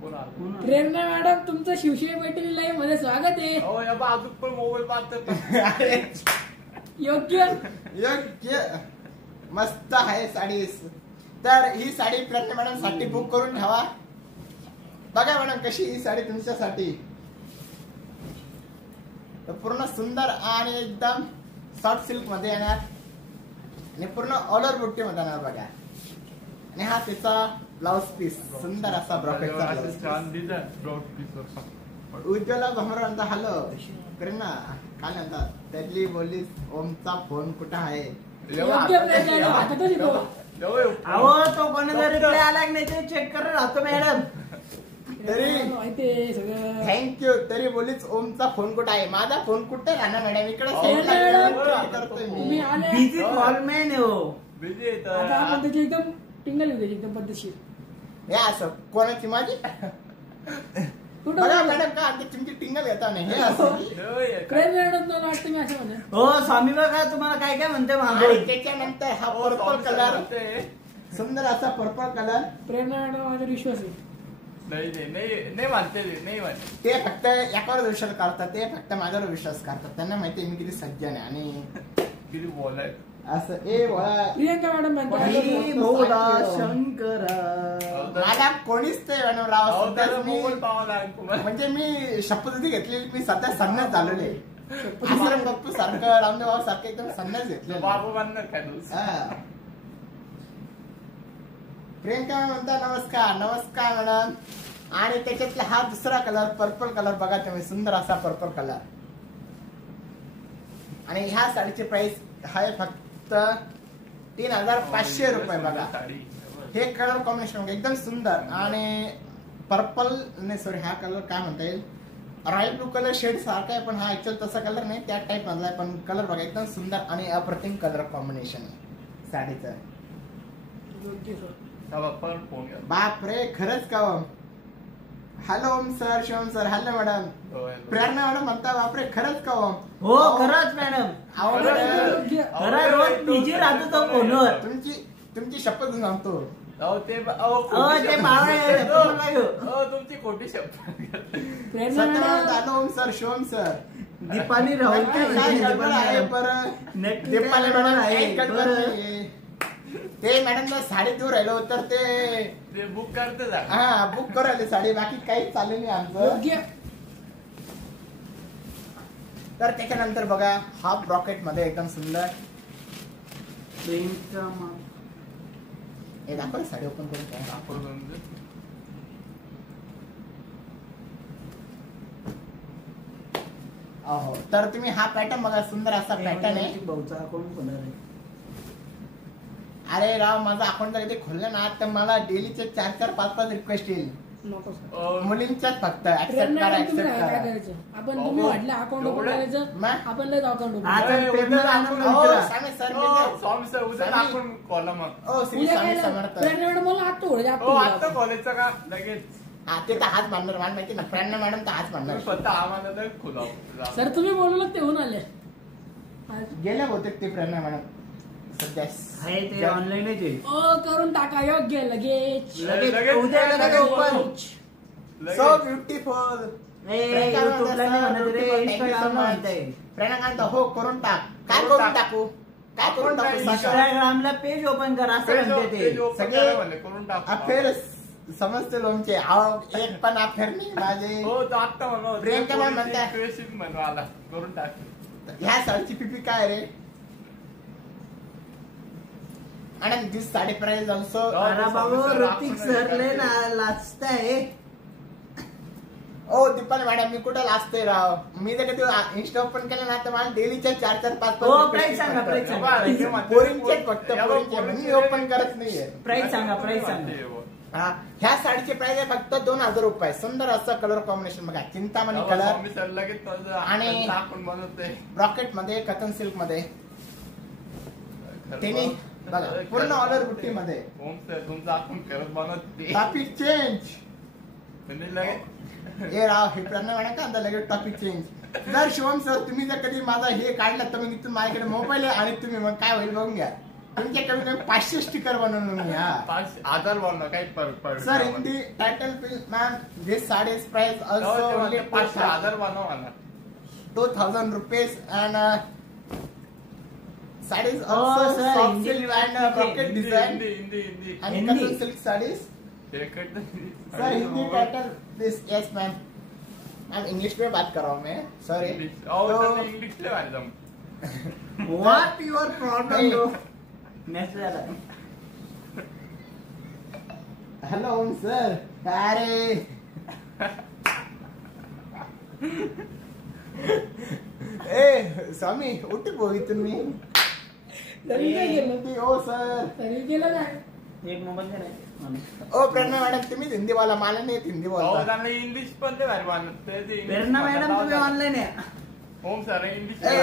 बोला. प्रेरणा मॅडम, तुमचं शिवशाही पैठणी लाईव्ह मध्ये स्वागत आहे. हो या बा अजून पण मोबाईल पाहतो. योग्य योग्य मस्त आहे साडी. तर ही साडी प्रेरणा मॅडम साठी बुक करून ठेवा. बघा मॅडम कशी ही साडी तुमच्यासाठी पूर्ण सुंदर आणि एकदम सॉफ्ट सिल्क मध्ये येणार आणि पूर्ण ऑल ओव्हर बुट्टी मध्ये येणार बघा. आणि हा त्याचा ब्लाउज पीस सुंदर असा ब्रॉकेटचा ब्लाउज छान डिझाईन ब्लाउज पीस. उज्ज्वला भमर म्हणता हॅलो प्रेरणा काय म्हणतात त्यातली बोलली ओमचा फोन कुठं आहे. योग्य प्रेरणा हातातच येतो. अहो तो कोणाचा रिप्लाय आला की नाही ते चेक करत राहतो मॅडम. तरी माहिती आहे सगळं. थँक्यू. तरी बोलीच ओमचा फोन कुठं आहे. माझा फोन कुठे राहणार मॅडम इकडे करतोय तुम्ही मी. आले बिझी कॉलमॅन आहे हो. बिझी आता आपण त्याची एकदम टिंगल येऊ एकदम पद्धतशीर. हे असं कोणाची माझी कुठं बघा बोलला? मॅडम का आता तुमची टिंगल घेता नाही हे असं. प्रेरणा मॅडम मला वाटतं मी असं म्हणा. हो स्वामी बघा तुम्हाला काय काय म्हणते आणि मागून. त्याच्यानंतर हा पर्पल कलर सुंदर असा पर्पल कलर. प्रेरणा मॅडम माझा विश्वास आहे. नाही मानते नाही मानते. ते फक्त एकावर विश्वास करतात. ते फक्त माझ्यावर विश्वास करतात. त्यांना माहिती आहे मी किती सज्जन आहे आणि किती बोलाय. असं ए बोला प्रियंका मॅडम म्हणतात हरी भोला शंकरा. मला कोणीच ते राव सध्या मी मोबाईल पाहावा लागेल तुम्हाला. म्हणजे मी शपथविधी घेतलेली मी सध्या संन्यास झालेले. आश्रम बाप्पू सारखं रामदेव बाबा सारखं एकदम संन्यास घेतले. बाबू बांधणार काय तू. प्रियंका म्हणता नमस्कार. नमस्कार मॅडम. आणि त्याच्यातला हा दुसरा कलर पर्पल कलर बघा तुम्ही सुंदर असा पर्पल कलर. आणि ह्या साडीची प्राइस आहे फक्त 3500 रुपये बघा. हे कलर कॉम्बिनेशन एकदम सुंदर आणि पर्पल नाही सॉरी हा कलर काय म्हणता येईल रॉयल ब्लू कलर शेड सारखा आहे पण हा ऍक्च्युअल तसा कलर नाही त्या टाइप मधला आहे पण कलर बघा एकदम सुंदर आणि अप्रतिम कलर कॉम्बिनेशन आहे साडीचं. योग्य सर. फोन घ्या. बाप रे खरंच का. Hello Om sir, Shivam sir. Hello madam. Prerna madam म्हणता बापरे खरंच का. हो खरंच मॅडम. योग्य. खरं रोज बिझी राहतो तो फोनवर. तुमची शपथ घेऊन सांगतो. ते बावळे आहे, तुम्हाला घेऊ. तुमची खोटी शब्द. प्रेरणा madam hello Om sir, Shivam sir. Deepali Rahul काय काय म्हणते? गडबड आहे दीपाली बरं. नेट दीपाली मॅडम आहे एक गडबड बरं. नाहीये. ते मॅडम साडी देऊ राहिलो तर ते बुक करते जा. हा बुक करू राहिले साडी बाकी काहीच चालू नाही आमचं. योग्य. तर त्याच्यानंतर बघा हाफ ब्रॉकेट मध्ये एकदम सुंदर प्रेमचा मा- हे दाखव साडी ओपन करून काय. अहो तर तुम्ही हा पॅटर्न बघा सुंदर असा पॅटर्न आहे. भाऊचा अकाउंट खोलणार आहे. अरे राव माझा अकाउंट जर इथे खोललं ना तर मला डेलीचे 4-4, 5-5 रिक्वेस्ट येईल नको सर. मुलींच्याच फक्त ऍक्सेप्ट प्रेरणा करा मॅडम तुम्ही ऍक्सेप्ट काय करा. करायचं आपण तुम्ही वाटलं अकाउंट ओपन करायचं मग? आपण लय अकाउंट ओपन आज करायचं. पेमेंट आणून अहो, विचारा. स्वामी सर स्वामी सर उद्या स्वामी. आपण कॉलम. ओ श्री उद्या स्वामी काय समर्थ. प्रेरणा मॅडम मला आत्ता ओळख हो आता आत्ता कॉलेजचा का लगेच. हा ते तर हाच मानणार मला माहिती ना प्रेरणा मॅडम तर हाच मानणार. स्वतः आम्हाला तर खुला. सर तुम्ही बोलवलं ते होऊन आले आज. गेल्या बहुतेक ते प्रेरणा मॅडम सध्या आहे ते ऑनलाईनच आहे. करून टाका योग्य लगेच. लगेच उद्या लगेच ओपन. So beautiful. युट्यूबला नाही म्हणत रे, इंस्टाग्रामला म्हणताय. प्रेरणा काय हो करून टाक. काय करून टाकू काय करून टाकू सांगा. इंस्टाग्रामला पेज ओपन करा असं म्हणते ते. सगळे करून टाक. अफेअर समजते लोणचे अहो एक पण अफेअर नाही माझे. हो तो आत्ता म्हणा प्रियंका मॅम म्हणताय. म्हणून आला करून टाक. ह्या साडीची पिपी काय रे? आणि दिस साडी प्राइस ऑल्सो. अरे बाबा ऋतिक सरले ना लाचताय. ओ दीपाली मॅडम मी कुठं लाजतोय राव. मी जर कधी इंस्टा ओपन केलं ना तर मला डेलीच्या 4-4, 5-5 हो, प्राइस सांगा, प्राइस सांगा. पोरींचे फक्त पोरींचे मी ओपन करत नाहीये. प्राइस सांगा, प्राइस सांगा. हा, ह्या साडीची प्राइस आहे फक्त 2000 रुपये. सुंदर असं कलर कॉम्बिनेशन बघा. चिंतामणी कलर आणि आपण बनवतोय रॉकेट मध्ये कटन सिल्क मध्ये तिने बघा पूर्ण ऑर्डर बुट्टी मध्ये. तुमचं आपण करत बनवत टॉपिक चेंज. लगेच हे राव हे प्रणय मॅडम का आता लगेच टॉपिक चेंज. जर शिवम सर तुम्ही जर कधी माझा हे काढलं तर मी इथून माझ्याकडे मोबाईल आहे आणि तुम्ही मग काय होईल बघून घ्या. तुमच्या कमी 500 स्टिकर बनवून घ्या. 5,000 बनव काही फरक पडत sir in the title film ma'am this sarees price also only 5,000 बनव मला 2000 rupees and sarees Oh, also sir, soft Hindi silk and rocket design Hindi आणि Hindi. Cotton silk sarees. Sir Hindi title this yes ma'am. Ma'am English में बात कर रहा हूँ मैं. Sorry. English ले madam. What your problem? Message आला. Hello Om sir. अरे ए स्वामी उठी पोही तुम्ही. तरी काय गेलं? ओ सर. तरी गेलं काय? एक मोबाईल दे ना. ओ प्रेरणा मॅडम तुम्ही हिंदीवाला मला नाही हिंदी बोलता. त्यांना इंग्लिश पण दे भारी बनत प्रेरणा मॅडम तुम्ही ऑनलाईन आहे. होम सर इंग्लिश ए,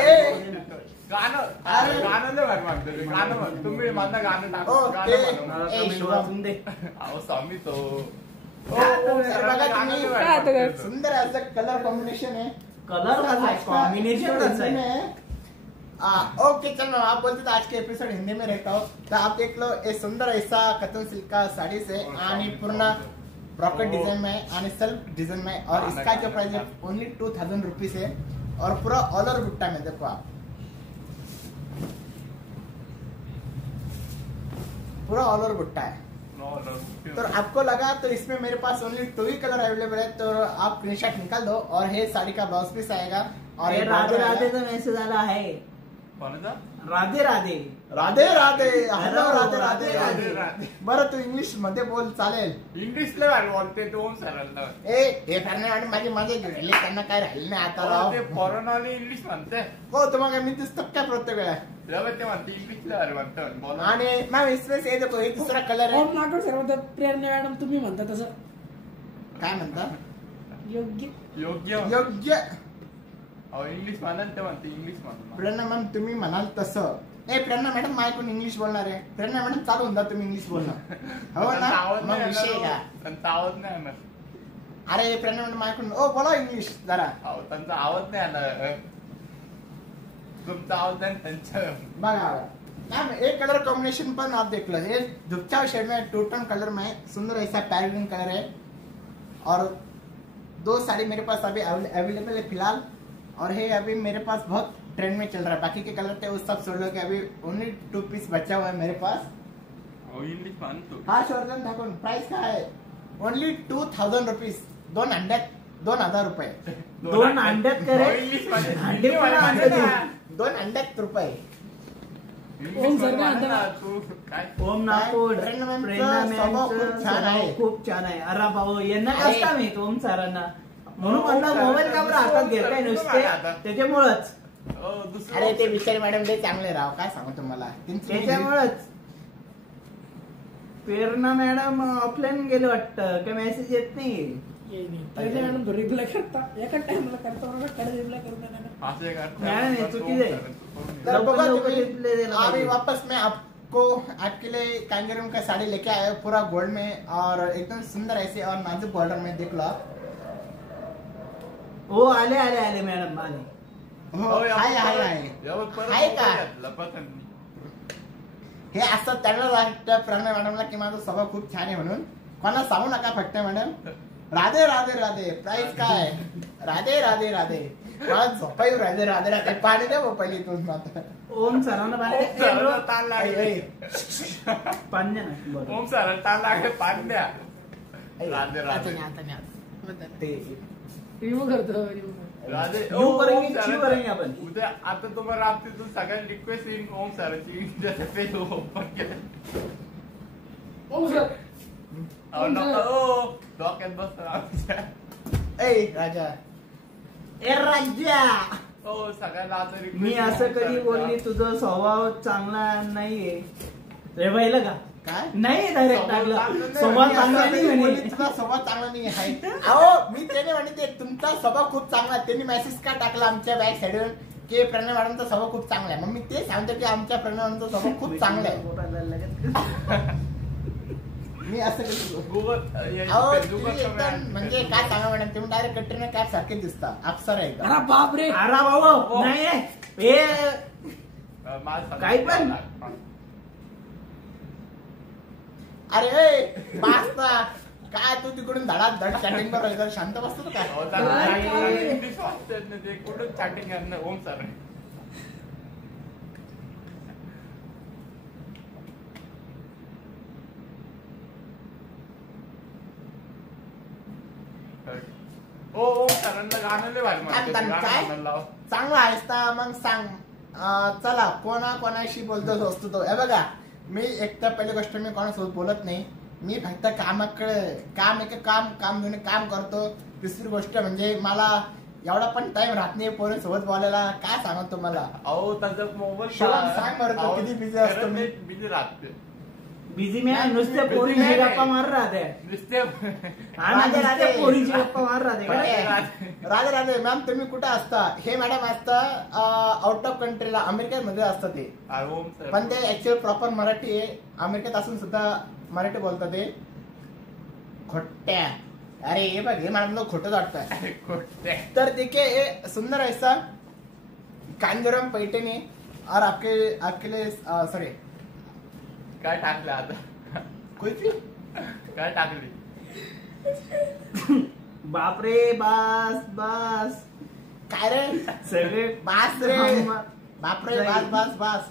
गाणं अरे. गाणं लय भारी म्हणतो. गाणं म्हण तुम्ही माझं गाणं टाका. ओ, गाणं ते- म्हणू. मला ए, comment शुभम. वाचून दे. अहो स्वामी तो ओ, ओ, सर बघा तुम्ही काय आता काय? सुंदर असं कलर कॉम्बिनेशन है. कलर कसा आहे? कॉम्बिनेशन कसं आहे? ओके चलो आप बोलते तो आज के एपिसोड हिंदी में रहता हो तो आप देख लो ये सुंदर ऐसा कटन सिल्क का साड़ी से आणि पूर्ण रॉकेट डिजाइन में आणि सेल्फ डिजाइन में और इसका जो प्राइस है ओनली 2000 रुपीज है और पूरा ऑल ओवर बुट्टा में देखो आप पूरा ऑल ओवर बुट्टा है. तो आपको लगा तो इसमें मेरे पास ओनली 2 ही कलर अवेलेबल है तो आप स्क्रीनशॉट निकाल दो और ये साड़ी का ब्लाउज पीस आएगा और हे ये राधे border राधे आएगा. चा मेसेज आला आहे. कोणाचा? राधे राधे. राधे राधे हॅलो राधे राधे राधे, राधे. बरं तू इंग्लिश मध्ये बोल चालेल. इंग्लिश लय भारी बोलते तो ओम सरांना. ए हे फॅन आणि माझी मजा घेतली त्यांना काय राहिलं नाही आता राव. ते फॉरेन वाले इंग्लिश म्हणते. हो तुम्हाला मी दिसतो काय प्रत्येक वेळा. जेव्हा ते म्हणते इंग्लिश लय भारी म्हणतात. बोला. आणि मॅम इसमें से देखो हे दुसरा कलर आहे. ओम नागड सर म्हणतात प्रेरणा मॅडम तुम्ही म्हणता तसं काय म्हणता? योग्य. योग्य योग्य. अहो इंग्लिश म्हणाल ते म्हणते इंग्लिश म्हणा. प्रेरणा मॅम तुम्ही म्हणाल तसं. ए प्रेरणा मॅडम माझ्याकडून इंग्लिश बोलणार आहे. प्रेरणा मॅडम चालू होऊन जा तुम्ही इंग्लिश बोलणं. हो ना मग विषय का? त्यांचा आवाज नाही आला. अरे प्रेरणा मॅडम माझ्याकडून ओ बोला इंग्लिश जरा. अहो त्यांचा आवाज नाही आला. तुमचा आवाज नाही त्यांचं. बघा मैम एक कलर कॉम्बिनेशन पण आप देख लो. ये दुपचा शेड में टू टोन कलर में सुंदर ऐसा पैरेग्रीन कलर है और 2 साड़ी मेरे पास अभी अवेलेबल है फिलहाल और ये अभी मेरे पास बहुत ट्रेंड में चल रहा है. बाकी के कलर थे उस सब छोड़ लो कि अभी ओनली 2 पीस बचा हुआ है मेरे पास. अहो इंग्लिश म्हणतो. हा शोरजन ठाकूर प्राइस काय आहे? Only 2000 rupees. 2000 रुपये. 2 अंड्यात करे. अहो, इंग्लिश मध्ये. अंडे पण हिंदी अंडे मध्ये देऊ. 200 रुपये. इंग्लिश ओम सर मध्ये काय म्हणा म्हणता? तू काय? ओम नागपूर. प्रेरणा मॅमचं प्रेरणा स्वभाव खूप मॅमचं छान आहे. स्वभाव खूप छान आहे. अरे भाऊ यांना अरे. कसं काय माहित ओम सरांना म्हणून ओम म्हणलं सरांना मोबाईल का बरं हातात ओम घेताय सरांना नुसते आता. त्याच्यामुळंच अहो, दुसरं अरे ते बिचारे मॅडम लय चांगले राव काय सांगू तुम्हाला. त्याच्यामुळंच प्रेरणा मॅडम ऑफलाईन गेले वाटतं काय मेसेज येत नाही. प्रेरणा मॅडम रिप्लाय करता एका टाइमला करता बरोबर कडे रिप्लाय करता असं एक अर्थ नाही, नाही, आहे. चुकीचं आहे. ओम तर बघा लवकर तुम्ही reply देना अभी पाहिजे. वापस मैं आपको आपके लिए कांगेरूम का साड़ी लेके आया हूँ पूरा गोल्ड में और एकदम सुंदर ऐसे और नाजुक बॉर्डर में देख लो आप. हो आले आले आले मॅडम आले. हो, अहो, आहे यावर आहे परत- आहे. यावर परत आहे का? मोबाईल घेतला, पसंत नाही. हे असं त्यांना वाटतं प्रणय मॅडमला की माझा स्वभाव खूप छान आहे म्हणून. कोणाला सांगू नका फक्त मॅडम. राधे राधे राधे प्राइस काय? राधे राधे राधे. मला झोपायू राधे राधे राधे. पाणी द्या पहिली तूच मात्र. ओम सरांना ओम सरांना ताण लागले. ऐ, ऐ. पाण्या ना बरं. ओम सरांना ताण लागले पाणी द्या. राधे आता राधे नाही, आता नाही, आता. बदल. ते रिमूव्ह करतो रिमूव्ह. राधे यू ओम करेंगे, सरांचं- चिव करेंगे आपण. उद्या आता तुम्हाला रात्रीतून सगळ्यांना रिक्वेस्ट येईल ओम सरांची जसं पेज ओपन केलं ओम सर. अहो, नको डोक्यात बसतो आमच्या ए राजा ए राज्या हो सगळ्यांना आता request मी येईल असं ओम कधी सरांचा. बोलली तुझा स्वभाव चांगला नाहीये रे पाहिलं का काय नाही डायरेक्ट स्वभाव टाकलं चांगला नाही, स्वभाव मी चांगला असं नाही कधी म्हणे बोलली, तुझा स्वभाव चांगला नाही आहे अहो मी त्याने म्हणते तुमचा स्वभाव खूप चांगला आहे. त्यांनी मेसेज का टाकला आमच्या बॅक साईडवर की प्रणय मॅडमचा स्वभाव खूप चांगला आहे. मग मी ते सांगतो की आमच्या प्रणय मॅडमचा स्वभाव खूप चांगला आहे. मी असं कधी गुगल अहो फेसबुकवर तुम्ही comment एकदम म्हणजे काय सांगा मॅडम तुम्ही डायरेक्ट कटरीना कॅफ सारखे दिसता अप्सरा एकदम अरे बाप रे. अरे भाऊ नाही हे माझं काही पण? अरे ए, बास्ता काय तू तिकडून धडात धड चॅटिंग कर शांत बसतो काय हो, अरे. इंग्लिश वाचतात ना ते कुठं चॅटिंग करणार ओम सर ओ ओम सरांना गाणं लय भारी म्हणतात. काय? गाणं म्हणायला लाव. चांगला आहेस ना मग सांग चला कोणाशी बोलतोस वस्तू तो हे बघा मी एक तर पहिली गोष्ट मी कोणासोबत बोलत नाही. मी फक्त कामाकडे काम घेऊन काम करतो. दुसरी गोष्ट म्हणजे मला एवढा पण टाइम राहत नाही पोरीसोबत बोलायला. काय सांगतो तुम्हाला अहो त्याचा मोबाईल शिवाय सांग बरं तो किती busy असतो मी. बिझी राहते बिझी मी आहे, नुसते busy पोरीची नाही. गप्पा मार राहते नुसते हा ना, राधे, नुसते राधे. पोरीची गप्पा मार राहते पण का? राधे राधे मॅम तुम्ही कुठे असता. हे मॅडम असतं आउट ऑफ कंट्रीला अमेरिकेमध्ये असतं ते ओम सर पण ते ऍक्च्युअल प्रॉपर मराठी आहे. अमेरिकेत असून सुद्धा मराठी बोलतात ते खोट्या. अरे हे बघ हे मॅडम खोटं वाटतंय. खोटे तर देखिए ये सुंदर ऐसा कांजरम पैठणी और आपके लिए सॉरी काय टाकलं आता कुछ भी काय टाकली बापरे बास बास काय रे सगळे बास रे बापरे बास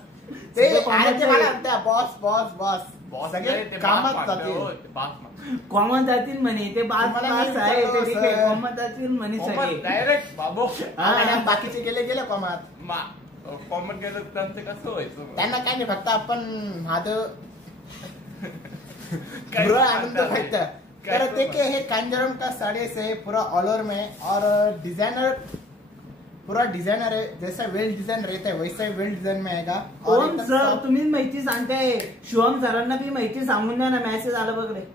ते सगळे अरे ते कामात मला आहे. म्हणतात बॉस बॉस सगळे कामात जातील. कॉमन जातील म्हणे ते बास तुम्हाला बास मी आहे विचारलं, ते सर. कॉमन जातील म्हणे सगळे डायरेक्ट बाबू मॅडम बाकीचे गेले कॉमात कॉमन केलं त्यांचं कसं व्हायचं मग? त्यांना काय नाही फक्त आपण महादेव काय बुरा आनंद म्हणतात? फैलता. काय तर तो देखिए ये कांजरम का साड़ी से पूरा ऑल ओवर में और पूरा डिजाइनर है. जैसा वेल डिजाइन रहता है वैसा ही वेल डिजाइन में आएगा. और ओम एकदम सर soft- तुम्हीच माहिती सांगताय. शिवम सरांना बी माहिती सांगून द्या ना. मेसेज आला बघ रे.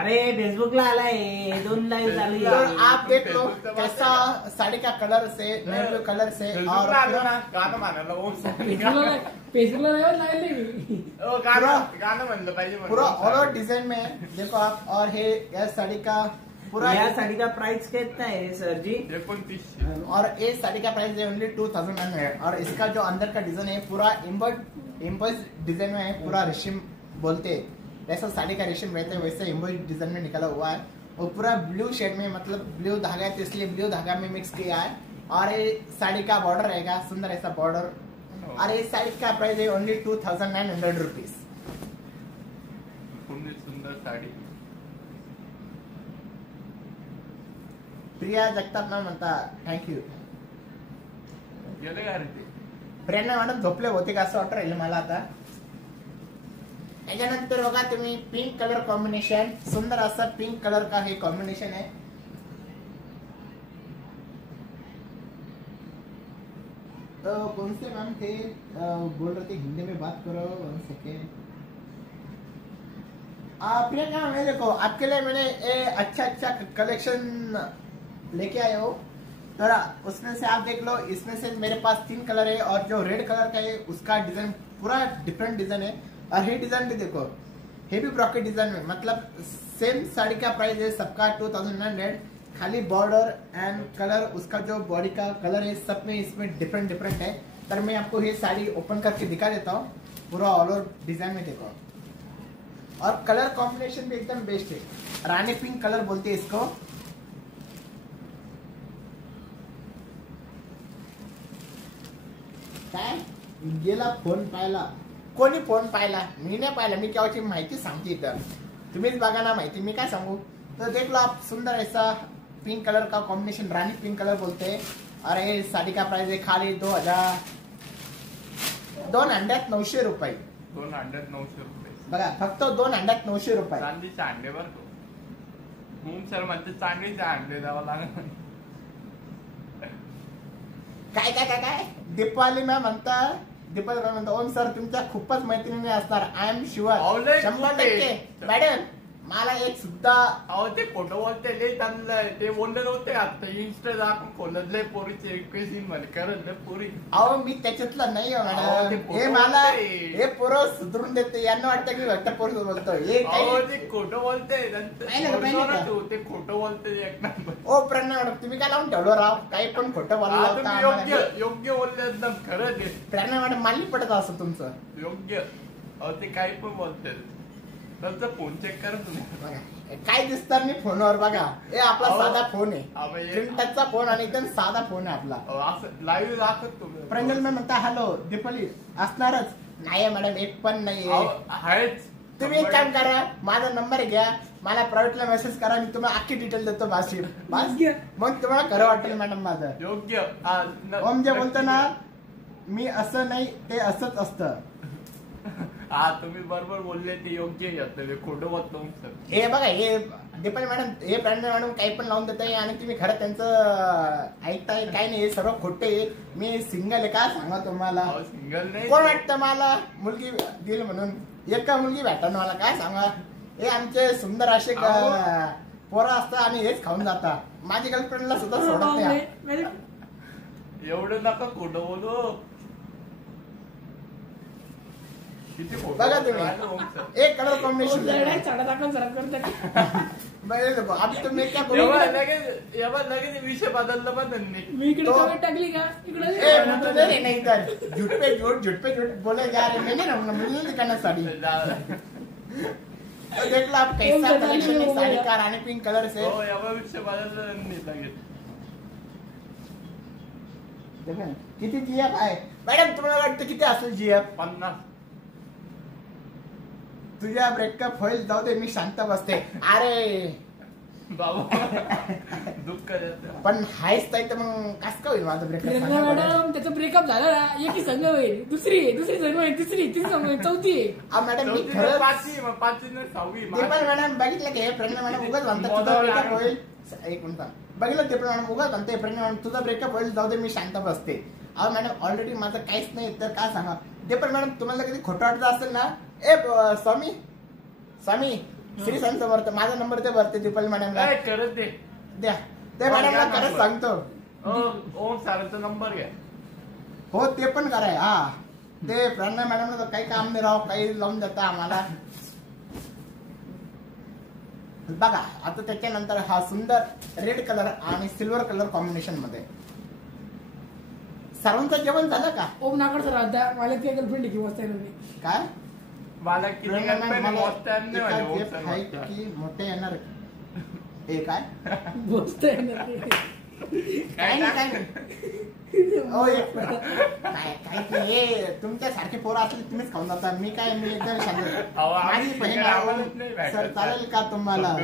अरे फेसबुकला आलाय 2 लाईव्ह चालू तो आहे. आप देख लो फेसबुक से बात कैसा साड़ी का कलर से नेवी कलर से और फेसबुकला आलं पूरा ना गाणं म्हणायला ओम सर फेसबुकला लागले मी. गाणं म्हणलं पाहिजे म्हणलं पूरा ओम सर. ऑल ओवर डिजाइन में है. देखो आप और है यह साड़ी का पूरा या साडी का प्राइस कितना है सर जी? 2900 और ये साड़ी का प्राइस है ओनली 2900 और इसका जो अंदर का डिजाइन है पूरा इम्बोज डिजाइन में है. पूरा रेशम बोलते हैं जैसा साड़ी का रेशम रहता है वैसे इम्बोज डिजाइन में निकला हुआ है. और पूरा ब्लू शेड में मतलब ब्लू धागा है तो इसलिए ब्लू धागा में मिक्स किया है. और ये साड़ी का बॉर्डर रहेगा सुंदर ऐसा बॉर्डर. और ये साड़ी का प्राइस है ओनली 2900 रुपीज. पूर्ण सुंदर साडी प्रिया जगताप मॅम म्हणता थँक्यू. गेले का रे ते प्रेरणा मॅडम झोपले होते का असं वाटत राहिलं मला आता. त्याच्यानंतर बघा तुम्ही पिंक कलर कॉम्बिनेशन सुंदर असं पिंक कलर का हे कॉम्बिनेशन है. तो कौन से मैम थे बोल रहे थे हिंदी में बात करो 1 सेकेंड. प्रियंका मैं देखो आपके लिए मैंने अच्छा कलेक्शन लेके आया हो. तो उसमें से आप देख लो इसमें से मेरे पास 3 कलर है और जो रेड कलर का है उसका डिजाइन पूरा डिफरेंट डिजाइन है. और ये डिजाइन भी देखो ये भी ब्रॉकेट डिजाइन में मतलब सेम साड़ी का प्राइस है सबका 2900. खाली बॉर्डर एंड कलर उसका जो बॉडी का कलर है सब में इसमें डिफरेंट है. तर मैं आपको ये साड़ी ओपन करके दिखा देता हूँ. पूरा ऑल ओवर डिजाइन में देखो और कलर कॉम्बिनेशन भी एकदम बेस्ट है. रानी पिंक कलर बोलते हैं इसको. काय गेला फोन पाहिला कोणी फोन पाहिला? मी नाही पाहिला. मी केव्हाची माहिती सांगते इथं, तुम्हीच बघा ना माहिती, मी काय सांगू. तो देख लो आप, सुंदर ऐसा पिंक कलर का कॉम्बिनेशन, रानी पिंक कलर बोलते हैं. और ये साड़ी का प्राइस है खाली 2,900 रुपये. 2,900 रुपये. बघा फक्त 2,900 रुपये. चांदीचे अंडे बरं का. होम सर म्हणते चांदीचे अंडे द्यावं लागेल. काय काय काय काय दीपावली मॅम म्हणता, दीपावली मॅम म्हणता ओम सर तुमच्या खूपच मैत्रिणी असणार. I am sure. आवले 100%. मॅडम मला एक सुद्धा अहो ते खोटं बोलते लय चांगलं. ते बोलले नव्हते आता इंस्टा दाखवून खोलले पोरीचे रिक्वेस्ट म्हणे करत पोरी. अहो मी त्याच्यातला नाही हो अहो, ते मॅडम. पोरं हे मला बोलते. हे पोरं सुधरून देते. यांना वाटतं की भक्त पोरं बोलतो. हे अहो काही ते खोटं बोलते. नाही ना, नाही ना. ते खोटं बोलते एक नंबर. ओ प्रणय मॅडम तुम्ही काय लावून ठेवलं राव? काही पण खोटं बोलला हा, होता तुम्ही आम्हाला. योग्य बोलले एकदम खरं ते प्रणय मॅडम माली पडत असं तुमचं. योग्य. अहो ते काही पण बोलते. त्यांचा फोन चेक करा तुम्ही. बघा काय दिसतात नाही फोनवर. बघा हे आपला अहो, साधा फोन आहे. अहो, हे- स्क्रीन टचचा फोन आणि एकदम साधा फोन आहे आपला. अहो, असं लाईव्ह दाखवत तुम्ही. प्रंजल मॅम म्हणता हॅलो दीपाली असणारच नाही मॅडम, एक पण नाहीये. अहो, आहेच. तुम्ही एक काम करा, माझा नंबर घ्या, मला प्रायव्हेटला मेसेज करा, मी तुम्हाला अख्खी डिटेल देतो बाशी बस. मग तुम्हाला खरं वाटेल मॅडम माझं. योग्य. ओम जे बोलतो ना मी असं नाही ते असंच असतं. हा तुम्ही बरोबर बोलले ते योग्य घेतलं. खोटं बोलतो सर. हे बघा हे दीपाली मॅडम, हे प्रणय मॅडम काही पण लावून देत आहे आणि तुम्ही खरं त्यांचं ऐकताय. काही नाही, हे सर्व खोटे आहे. मी सिंगल आहे का सांगा तुम्हाला. सिंगल नाही. कोण वाटतं मला मुलगी दिल म्हणून? एका मुलगी भेटणं मला काय सांगा. हे आमचे सुंदर असे पोरं असतात आणि हेच खाऊन जातात. माझी गर्लफ्रेंडला सुद्धा सोडत नाही. एवढं नका खोटं बोलू. किती खोटं बघा बोलतो तुम्ही. आहे ओम सर. एक कलर कॉम्बिनेशन साडा दाखवून जरा करते. अभी तुम्ही क्या एवढं लगेच विषय बदलला पण त्यांनी. मी इकडे तो- सवय टाकली का इकडे नहीं इधर झूठ पे झूठ बोले जा रहे. मैंने ना मुझे नहीं दिखाना साड़ी. तो देख लो आप कैसा कलेक्शन है साड़ी का रानी पिंक कलर से. हो एवढा विषय बदलला त्यांनी लगेच. देखा किती जीएफ आहे मॅडम? तुम्हाला वाटतं किती असेल जीएफ? 50. तुझ्या ब्रेकअप होईल जाऊ दे, मी शांत बसते. अरे बाबा दुःख देतं. पण हायच ताई तर मग कस का होईल माझं ब्रेकअप? मॅडम त्याचं ब्रेकअप झालं ना, एकी संघ होईल, दुसरी संघ होईल, तिसरी संघ होईल, चौथी आहे. मॅडम मी चौथी खरंच पाचवी, मग पाचवी नाही सहावी. ते पण मॅडम बघितलं की हे प्रेरणा मॅडम उगाच म्हणतात तुझा ब्रेकअप होईल. एक मिनिट बघितलं ते पण मॅडम उगाच म्हणते प्रेरणा मॅडम तुझा ब्रेकअप होईल जाऊ दे, मी शांत बसते. अहो मॅडम ऑलरेडी माझं काहीच नाही तर काय सांगा. ते पण मॅडम तुम्हाला कधी खोटं वाटत असेल ना, ए स्वामी श्री संत समर्थ माझा नंबर ते भरते दीपाली मॅडमला काय करत ते द्या. ते मॅडमला खरंच सांगतो. ओम सरांचा नंबर घ्या. हो ते पण कराय. हा ते प्रणय मॅडमला तर काही काम नाही राव, काही लावून देता आम्हाला. बघा आता त्याच्यानंतर हा सुंदर रेड कलर आणि सिल्वर कलर कॉम्बिनेशन मध्ये. सर्वांचं जेवण झालं का? ओम नाकड सर आता मला ती गर्लफ्रेंड की वस्ता येणार काय मला किती मोठ्या की मोठे येणार हे काय वस्ता येणार काय नाही काय नाही. हो एक काय नाही, हे तुमच्या सारखे पोरं असले तुम्हीच खाऊन जाता. मी काय मी एकदम शांत. माझी बहीण आहे. सर चालेल का तुम्हाला?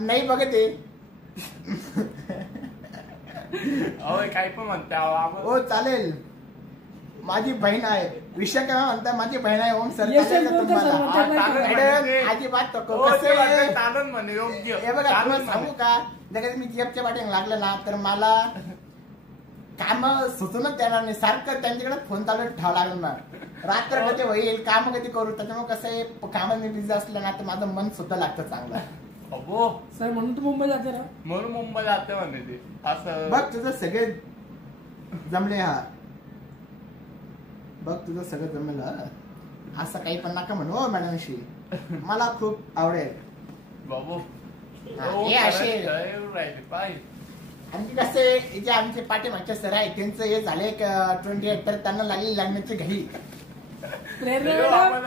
नाही बघत आहे. काही पण म्हणते. हो चालेल. माझी बहीण आहे. विषय काय म्हणता? माझी बहीण आहे. ओम सर Yes, चालेल का sir, तुम्हाला? sir. मॅडम अजिबात नको. कसं आहे? चालन म्हणे योग्य. हे बघा तुम्हाला सांगू का, जर मी जीएफच्या पाठी लागलं ना तर मला काम सुचूनच देणार नाही. सारखं त्यांच्याकडे फोन चालू ठेवावं लागलं ना. रात्र कधी होईल, काम कधी करू. त्याच्यामुळे कसं आहे, कामात मी बिझी असलं ना तर माझं मन सुद्धा लागतं चांगलं. अबो सर म्हणून तू मुंबई जाते ना. म्हणून मुंबई जाते म्हणे ते असं. बघ तुझं सगळे जमले. हा बघ तुझं सगळं जमलं. असं काही पण नका म्हणू मॅडमशी. मला खूप आवडेल. बाबू हे असे राहिले पाहिजे. आणि कसे जे आमचे पाठीमागचे सर आहे त्यांचं हे झाले 28 तर त्यांना लागली लागण्याची घाई. प्रेरणा मॅडम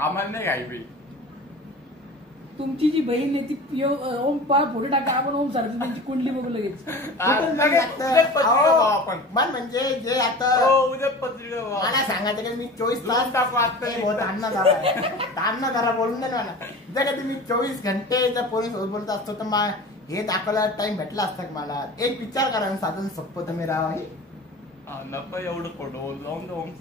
आम्हाला नाही घाई बाई. तुमची जी बहीण आहे ती ओम मला फोटो टाका आपण ओम सर त्यांची कुंडली बघू लगेच. कुठून लगेच लागतं? उद्या पत्रिका अहो, पाहू आपण. मन म्हणजे जे आता हो, उद्या पत्रिका पाहू. मला सांगायचं की मी 24 दुरून तास टाकू आता. अन्नधारा बोलून दे ना मला. जर का तुम्ही 24 घंटे जर पोलीस बोलत असतो तर हे दाखवायला टाइम भेटला असता का मला. एक विचार करा ना, साधन सोपं तुम्ही राहा हे. नको एवढं फोटो जाऊन दे ओम्स.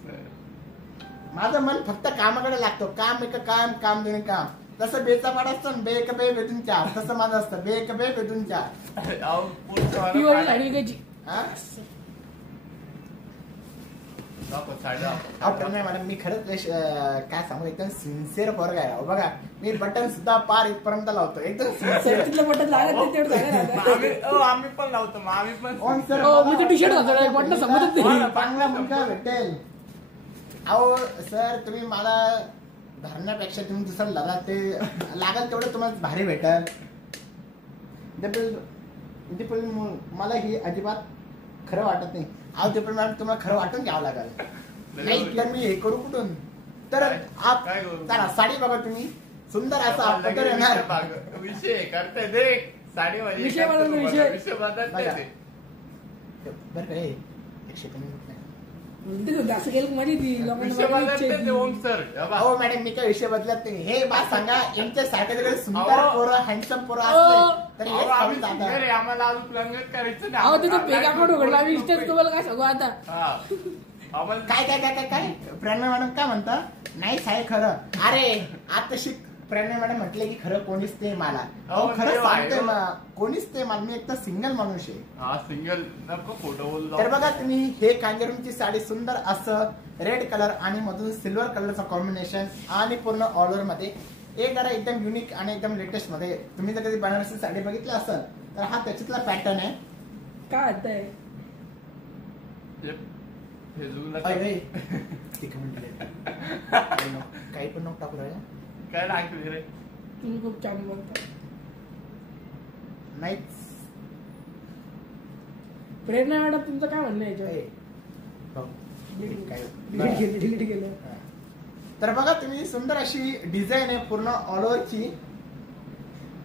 माझं मन फक्त कामाकडे लागतो. काम एक काम, काम दोन काम. तसं बेचा पाड असतो ना, बे एक बे बेदून चार, तसं माझं असतं बे एक बे बेदून चार. ती वाली साडी विकायची. हा? मॅडम मी खरंच काय सांगू, एकदम सिन्सिअर पोरगा आहे राव. बघा मी बटन सुद्धा पार इथपर्यंत लावतो, एकदम सिन्सिअर. तिथलं बटन लागत नाही तेवढं सांगा. आम्ही पण लावतो मग आम्ही पण. ओम सर, हो, मी तो टी शर्ट घातला बटन समजत नाही. चांगला मुलगा भेटेल. अहो सर, तुम्ही मला धरण्यापेक्षा तुम्ही दुसरं लगा ते लागल तेवढं तुम्हाला भारी भेटेल. मला ही अजिबात खरं वाटत नाही. अहो ते पण मॅडम तुम्हाला खरं वाटून घ्यावं लागेल. नाही तर मी हे करू कुठून. तर काय करू? चला साडी बघा तुम्ही, सुंदर असा पदर येणार. विषय करते दे साडी मध्ये विषय बदलते, विषय. बदलते ते. बरं काय 150 असं केलं माझी ती विषय बदलते ते ओम सर. हो मॅडम, मी काय विषय बदलत नाही. हे बात सांगा, यांच्या सारखे सुंदर अहो. पोरं, हँडसम पोरं अहो. असले तर हेच आम्ही खाऊन जातात. सिंगल आहे, आम्हाला अजून लग्नच करायचं नाही. अहो तिथं फेक अकाउंट उघडला आम्ही इंस्टात तुम्हाला काय सांगू आता. हा. आम्हाला काय काय काय काय काय प्रेरणा मॅडम काय म्हणता? नाही साहेब खरं. अरे आता शिक. प्रेरणा मॅडम म्हटले की खरं कोणीच ते मला. अहो खरं देव आहे, सांगतोय हो. कोणीच ते मला. मी एक तर सिंगल माणूस आहे. हा सिंगल नको फोटो बोल. तर बघा तुम्ही, हे कांजरूमची साडी सुंदर असं रेड कलर आणि मधून सिल्वर कलरचं कॉम्बिनेशन आणि पूर्ण ऑल ओव्हर मध्ये एक जरा एकदम युनिक आणि एकदम लेटेस्ट मध्ये. तुम्ही जर कधी बनारसी साडी बघितली असेल तर हा त्याच्यातला पॅटर्न आहे. काय आता आहे फेसबुकला काही पण नको टाकू राहिला. काय टाकले रे? तुम्ही खूप छान बोलता. नाहीच. प्रेरणा मॅडम तुमचं काय म्हणणं आहे याच्यावर? डिलीट केलं. तर बघा तुम्ही, सुंदर अशी डिझाईन आहे पूर्ण ऑल ओव्हरची.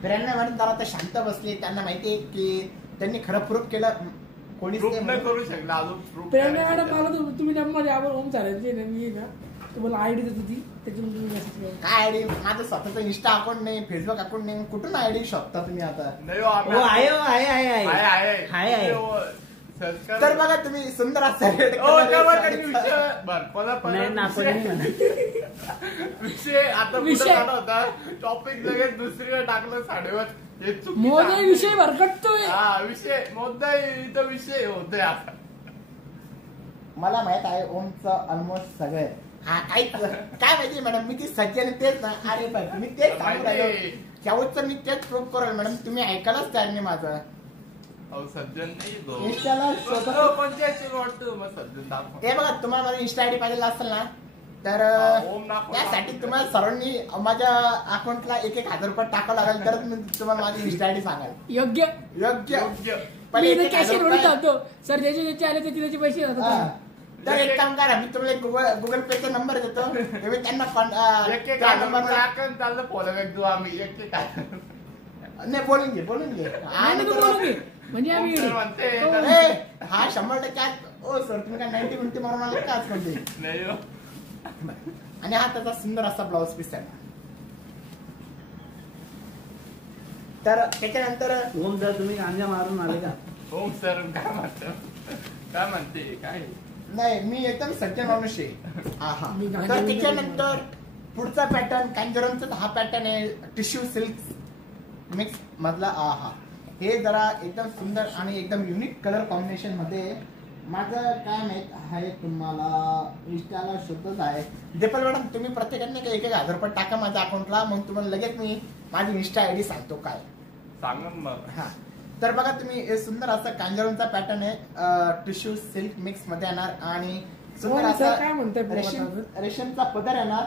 प्रेरणा मॅडम जरा आता शांत बसले. त्यांना माहितीये की त्यांनी खरं प्रूफ केलं. कोणीच प्रूफ नाही नाही म्हणून. करू शकला अजून. प्रूफ प्रेरणा मॅडम मला तुम्ही नंबर यावर ओम चालायचे मी ना तुम्हाला आयडी देत होती, त्याच्यातून तुम्ही मेसेज केला. काय आयडी? माझं स्वतःचं इंस्टा अकाउंट नाही, फेसबुक अकाउंट नाही. कुठून आयडी शोधता तुम्ही आता? नाही हो आहे हो, आहे आहे आहे आहे आहे आहे आहे. सर्च कर. तर बघा तुम्ही, सुंदर असा रेड ओ काय विषय बर नाही ना, आपण नाही म्हणत. विषय आता विषय. कुठे झाला होता टॉपिक लगेच दुसरीकडे टाकलं साडेवर. हे चुकीचं मोदी आहे. विषय भरकटतोय. हा विषय मोदा इथं विषय होतोय आता. मला माहित आहे ओमचं ऑलमोस्ट सगळं. हा काय माहिती मॅडम, मी ती सज्जन तेच ना. अरे बाई मी तेच सांगू राहिलो. शेवटचं मी तेच प्रूफ करेल मॅडम. तुम्ही ऐकायलाच तयार नाही माझं. अहो सज्जन नाही तो. इंस्टाला शोधा. पंचायत वाटतो मग सज्जन दाखव. ते बघा, तुम्हाला माझं इंस्टा आयडी पाहिजे असेल ना तर ओम दाखव. त्यासाठी तुम्हाला सर्वांनी माझ्या अकाउंटला 1,000 रुपये टाकावं लागेल तरच मी तुम्हाला माझी इंस्टा आयडी सांगाल. योग्य. योग्य. योग्य. पण मी 1,000 कॅशर रुपये- म्हणून जातो सर, ज्याचे ज्याचे आले त्याचे पैसे हा. जातात. तर एक काम करा, मी तुम्हाला गुगल पेचा नंबर देतो. तुम्ही त्यांना एक एक त्या नंबरला चाललं फॉलो बॅक देऊ आम्ही. एक एक नाही बोलून घे आणि तू तर- बोलू की. म्हणजे आम्ही ओम सर म्हणते. हो. ए, हा 100% आज- ओ सर तुम्ही काय 90 मिनिटं मारून आले का आज कोणते? नाही हो. आणि हा त्याचा सुंदर असा ब्लाउज पीस आहे. तर त्याच्यानंतर ओम जर तुम्ही गांजा मारून आले का? ओम सर काय म्हणतो? काय म्हणते काय? नाही, मी एकदम सज्जन माणूस आहे. आहा. मी गांजा तर बिंजा त्याच्यानंतर पुढचा पॅटर्न कांजरमचा हा पॅटर्न आहे टिश्यू सिल्क मिक्स मधला. आहा, हे जरा एकदम सुंदर आणि एकदम युनिक कलर कॉम्बिनेशन मध्ये. माझं काय माहित आहे तुम्हाला, इंस्टाला शोधत आहे. दीपल मॅडम तुम्ही प्रत्येकाने 1,000 रुपये टाका माझ्या अकाउंटला, मग तुम्हाला लगेच मी माझी इंस्टा आयडी सांगतो काय. सांगा मग. हा, तर बघा तुम्ही, हे सुंदर असा कांजरमचा पॅटर्न आहे. टिश्यू सिल्क मिक्स मध्ये येणार आणि सुंदर हो, असा सर, काय म्हणताय रेशमचा पदर येणार.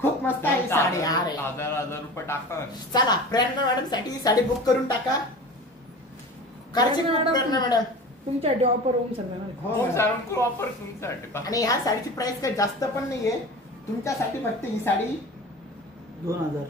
खूप मस्त आहे ही साडी. अरे 1,000 रुपये टाका. चला, प्रेरणा मॅडम साठी ही साडी बुक करून टाका. करायची का प्रेरणा मॅडम? तुमच्या ऑफर ओम सर हो ओम मॅडम. सर ऑफर तुमच्यासाठी. आणि ह्या साडीची प्राइस काही जास्त पण नाहीये. तुमच्यासाठी फक्त ही साडी 2000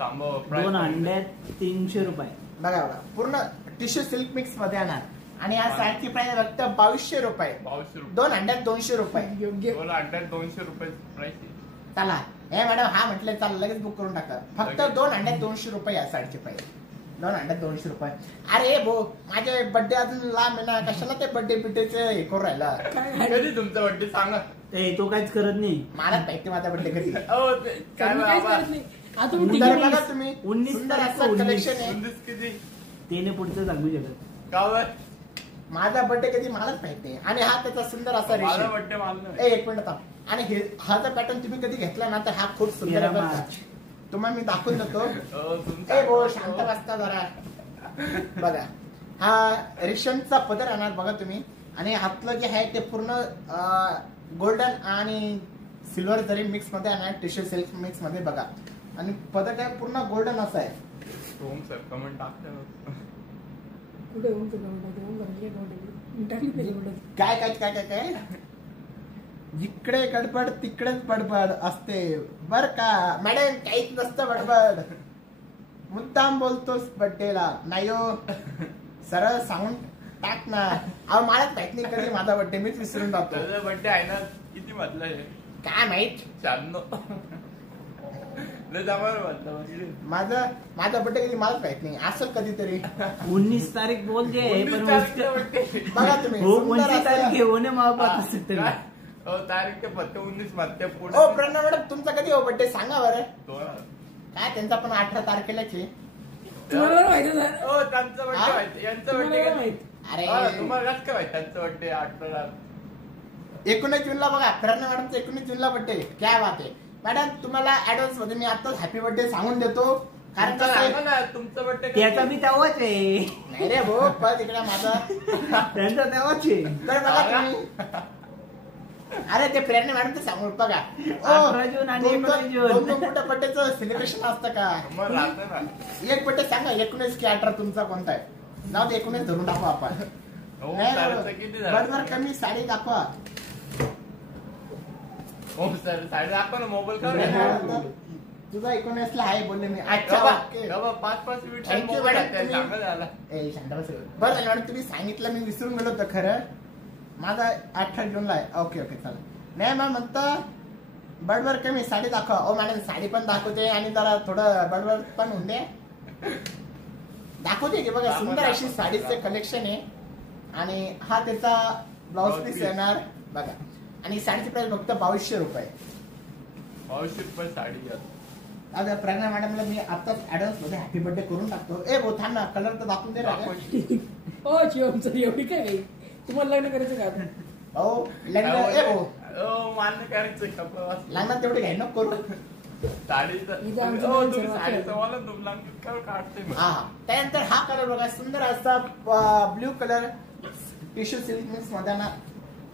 थांबव 2 अंड्यात 300 रुपये. बघा बघा पूर्ण टिश्यू सिल्क मिक्स मध्ये येणार आणि या साडीची प्राइस फक्त 2200 रुपये. 2200 रुपये. 2 अंड्यात 200 रुपये. योग्य. 2 अंड्यात 200 रुपये प्राइस आहे. चला हे मॅडम हा म्हटलं चला लगेच बुक करून टाका. फक्त 2 अंड्यात 200 रुपये या साडीची प्राइस. 2 अंड्यात 200 रुपये. अरे भो माझे बर्थडे अजून लांब आहे ना, कशाला ते बर्थडे बिड्डेचे हे करू राहिला. कधी तुमचा बर्थडे सांगा. तो काहीच करत नाही. मलाच माहिती माझा बर्थडे कधी. काय काहीच बाबा करत नाही. आता तुम्ही तर तिघी बघा तुम्ही 19 सुंदर तारीख असं 19. कलेक्शन आहे. 19 किती त्याने पुढचं सांगू शकत. का माझा बर्थडे कधी मलाच माहिती आहे. आणि हा त्याचा सुंदर असा माझा रेशीम. बर्थडे मानलं. एक मिनिट थांब. आणि हा जर पॅटर्न तुम्ही कधी घेतला ना तर हा खूप सुंदर आहे बरं का. तुम्हाला मी दाखवून देतो. ए भो शांत बसता जरा. बघा हा रेशमचा पदर येणार बघा तुम्ही. आणि हातलं जे आहे ते पूर्ण गोल्डन आणि सिल्वर जरी मिक्स मध्ये येणार, टिश्यू सिल्क मिक्स मध्ये बघा. आणि पदर काय पूर्ण गोल्डन असं आहे. ओम सर कमेंट टाकते. कुठे होऊन तुला म्हणतात, होऊन बघितलं का म्हणतात? टाकली नाही म्हणतात. काय काय काय काय काय जिकडे गडबड तिकडेच बडबड असते बर का मॅडम. काहीच नसतं बडबड. मुद्दाम बोलतोस बर्थडेला नाही हो. सरळ सांगून टाक ना. अहो मलाच माहित नाही कधी माझा बर्थडे, मीच विसरून जातो. तुझा बर्थडे आहे ना, किती म्हटलं हे काय माहित 96. माझा बर्थडे कधी मलाच माहित नाही. असं कधीतरी 19 तारीख बोल जे पण बघा तुम्ही हो सुंदर 19 तारीख असं. हे होणे मावत असते. तारीख ते फक्त 19 मध्ये ओ पुढे प्रणव मॅडम तुमचा कधी हो बर्थडे सांगा बरं. काय त्यांचा पण 18 तारखेलाच आहे. तुम्हाला माहिती सर. त्यांचा बर्थडे हा? माहिती, यांचा तुम्हाला बर्थडे माहित. अरे तुम्हाला कसं काय माहिती त्यांचा बर्थडे 18. 19 जूनला बघा. प्रणव मॅडमचा 19 जूनला बर्थडे. काय बात आहे मॅडम. तुम्हाला ऍडव्हान्स मध्ये मी आताच हॅपी बर्थडे सांगून देतो. कारण कसं आहे ना तुमचा बर्थडे त्याचा मी तेव्हाच आहे. नाही रे भाऊ पण तिकडे माझा त्यांचा तेव्हाच आहे. तर बघा तुम्ही. अरे ते प्रेरणा मॅडम ते सांगून बघा. 18 जून आणि 19 जून. दोन कुठं बर्थडेचं सेलिब्रेशन असतं का. मग राहतं ना. एक बर्थडे सांगा 19 की 18 तुमचा कोणता आहे. नाव 19 धरून टाकू आपण. ओम नाही सरचं बरोबर. किती बरोबर झालं? कमी साडी दाखवा. ओम सर साडे दाखव ना मोबाईल का तुझा 19 ला आहे बोलले मी. अच्छा okay. 5-5 minute Thank you, madam. चांगलं झालं. ए शांत बस. बरं झालं मॅडम तुम्ही सांगितलं मी विसरून गेलो होतं खरं. माझा 18 जूनला आहे. ओके ओके चालेल. नाही मॅम म्हणतं बडबर कमी साडी दाखवा. ओ मॅडम साडी पण दाखवते आणि जरा थोडं बडबर पण होऊन दे. दाखवते की बघा दाखवा, सुंदर अशी दाखवा. साडीचे कलेक्शन आहे. आणि हा त्याचा ब्लाउज Blouse पीस piece. येणार बघा. आणि साडीची प्राइस फक्त 2200 रुपये. 2200 रुपये साडी घ्या. आता प्रज्ञा मॅडमला मी आताच ऍडव्हान्स मध्ये हॅपी बर्थडे करून टाकतो. ए भो थांब ना कलर तर दाखवून दे ना. हो शिवम सर एवढी काय नाही. तुम्हाला लग्न करायचं का आता? हो लग्न ए भो मान्य करायचं कपडा लग्नात तेवढे घ्याय नको करू. साडीचं इथं आमचं हो, लग्न तुम्ही सर्व साडीचं आहे. मला तुम लग्न काढते मग. हा त्यानंतर हा कलर बघा सुंदर असा blue colour tissue silk mix मध्ये ना.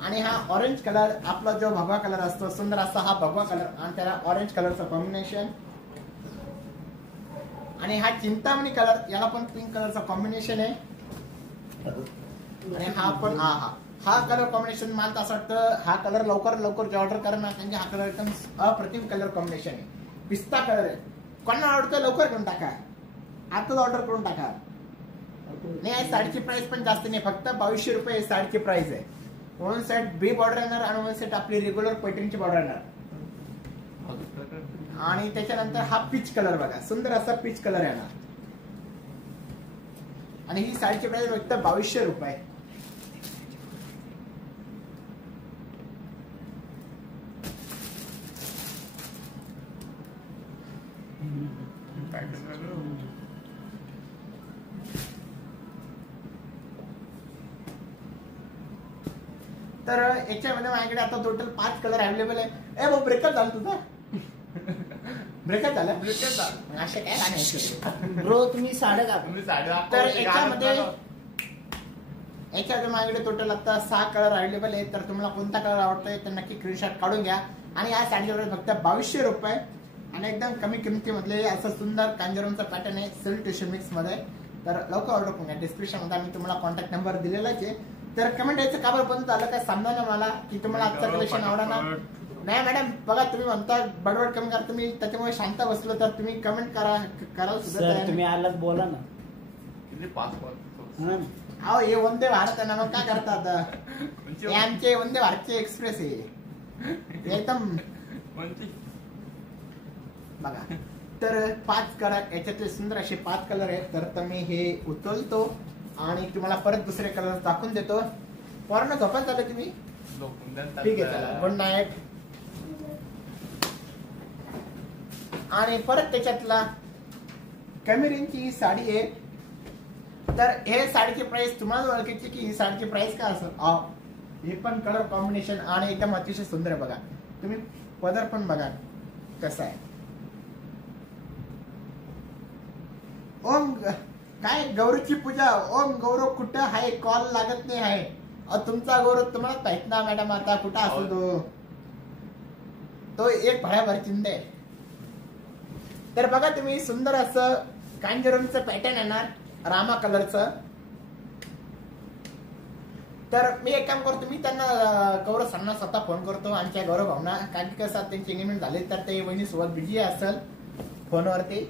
आणि हा ऑरेंज कलर आपला जो भगवा कलर असतो सुंदर असा हा भगवा कलर आणि त्याला ऑरेंज कलरचं कॉम्बिनेशन. आणि हा चिंतामणी कलर याला पण पिंक कलरचा कॉम्बिनेशन आहे. आणि हा पण हा कलर कॉम्बिनेशन मला असं वाटतं हा कलर लवकर जे ऑर्डर करा ना त्यांचे हा कलर एकदम अप्रतिम कलर कॉम्बिनेशन आहे. पिस्ता कलर आहे. कोणाला आवडतं लवकर करून टाका. आताच ऑर्डर करून टाका. नाही साडीची प्राइस पण जास्त नाही फक्त 2200 रुपये साडीची प्राइस आहे. 1 सेट बी बॉर्डर येणार आणि 1 सेट आपली रेग्युलर पैठणची बॉर्डर येणार. आणि त्याच्यानंतर हा पीच कलर बघा सुंदर असा पीच कलर येणार. आणि ही साडीची प्राइस फक्त 2200 रुपये. तर याच्यामध्ये माझ्याकडे आता टोटल 5 कलर अवेलेबल आहे. ए भाऊ ब्रेकअप झालं तुझं. ब्रेकअप झालं असे काय गाणे ब्रो तुम्ही साड्या दाखवा. तुम्ही साडी तर दाखवा. याच्यामध्ये माझ्याकडे टोटल आता 6 कलर अवेलेबल आहे. तर तुम्हाला कोणता कलर आवडतोय तर नक्की स्क्रीनशॉट काढून घ्या. आणि या साडीच्या प्राइस फक्त 2200 रुपये. आणि एकदम कमी किमतीमधले असं सुंदर कांजरमचा पॅटर्न आहे सिल्क टिश्यू मिक्स मध्ये. तर लवकर ऑर्डर करून घ्या. डिस्क्रिप्शन मध्ये आम्ही तुम्हाला कॉन्टॅक्ट नंबर दिलेलाच आहे. तर कमेंट यायचं का बरं बंद झालं काय समजा ना मला की तुम्हाला आजचं कलेक्शन आवडणार. नाही मॅडम बघा तुम्ही म्हणता बडबड कमी करा तुम्ही त्याच्यामुळे शांत बसलो तर तुम्ही कमेंट करायला सुद्धा सर तयार तुम्ही नाही. आलात बोला ना. किती पासपोर्ट हा. अहो हे वंदे भारत आहे ना मग काय करता आता कोणची हे आमचे वंदे भारतचे एक्सप्रेस आहे एकदम कोणची बघा. तर 5 कलर याच्यातले सुंदर असे 5 कलर आहेत तर मी हे उचलतो आणि तुम्हाला परत दुसरे कलर दाखवून देतो. पूर्ण झोपायला झालं तुम्ही झोपून द्या ठीक आहे चला गुड नाईट. आणि परत त्याच्यातला कमी रेंजची ही साडी आहे तर हे साडीची प्राइस तुम्हाला ओळखायची की ही साडीची प्राइस काय असेल. हे पण कलर कॉम्बिनेशन आणि एकदम अतिशय सुंदर आहे बघा. तुम्ही पदर पण बघा कसा आहे. ओम काय गौरवची पूजा ओम गौरव कुठं आहे कॉल लागत नाही आहे. तुमचा गौरव तुम्हाला माहित ना मॅडम आता कुठं असतो तो एक भळ्याभर चिंद आहे. तर बघा तुम्ही सुंदर असं कांजरमचं पॅटर्न येणार रामा कलरचं. तर मी एक काम करतो मी त्यांना गौरव सरांना स्वतः फोन करतो आमच्या गौरव भावना कारण की कसं त्यांची एंगेजमेंट झाली तर ते वहिनी सोबत बिझी असेल फोनवरती.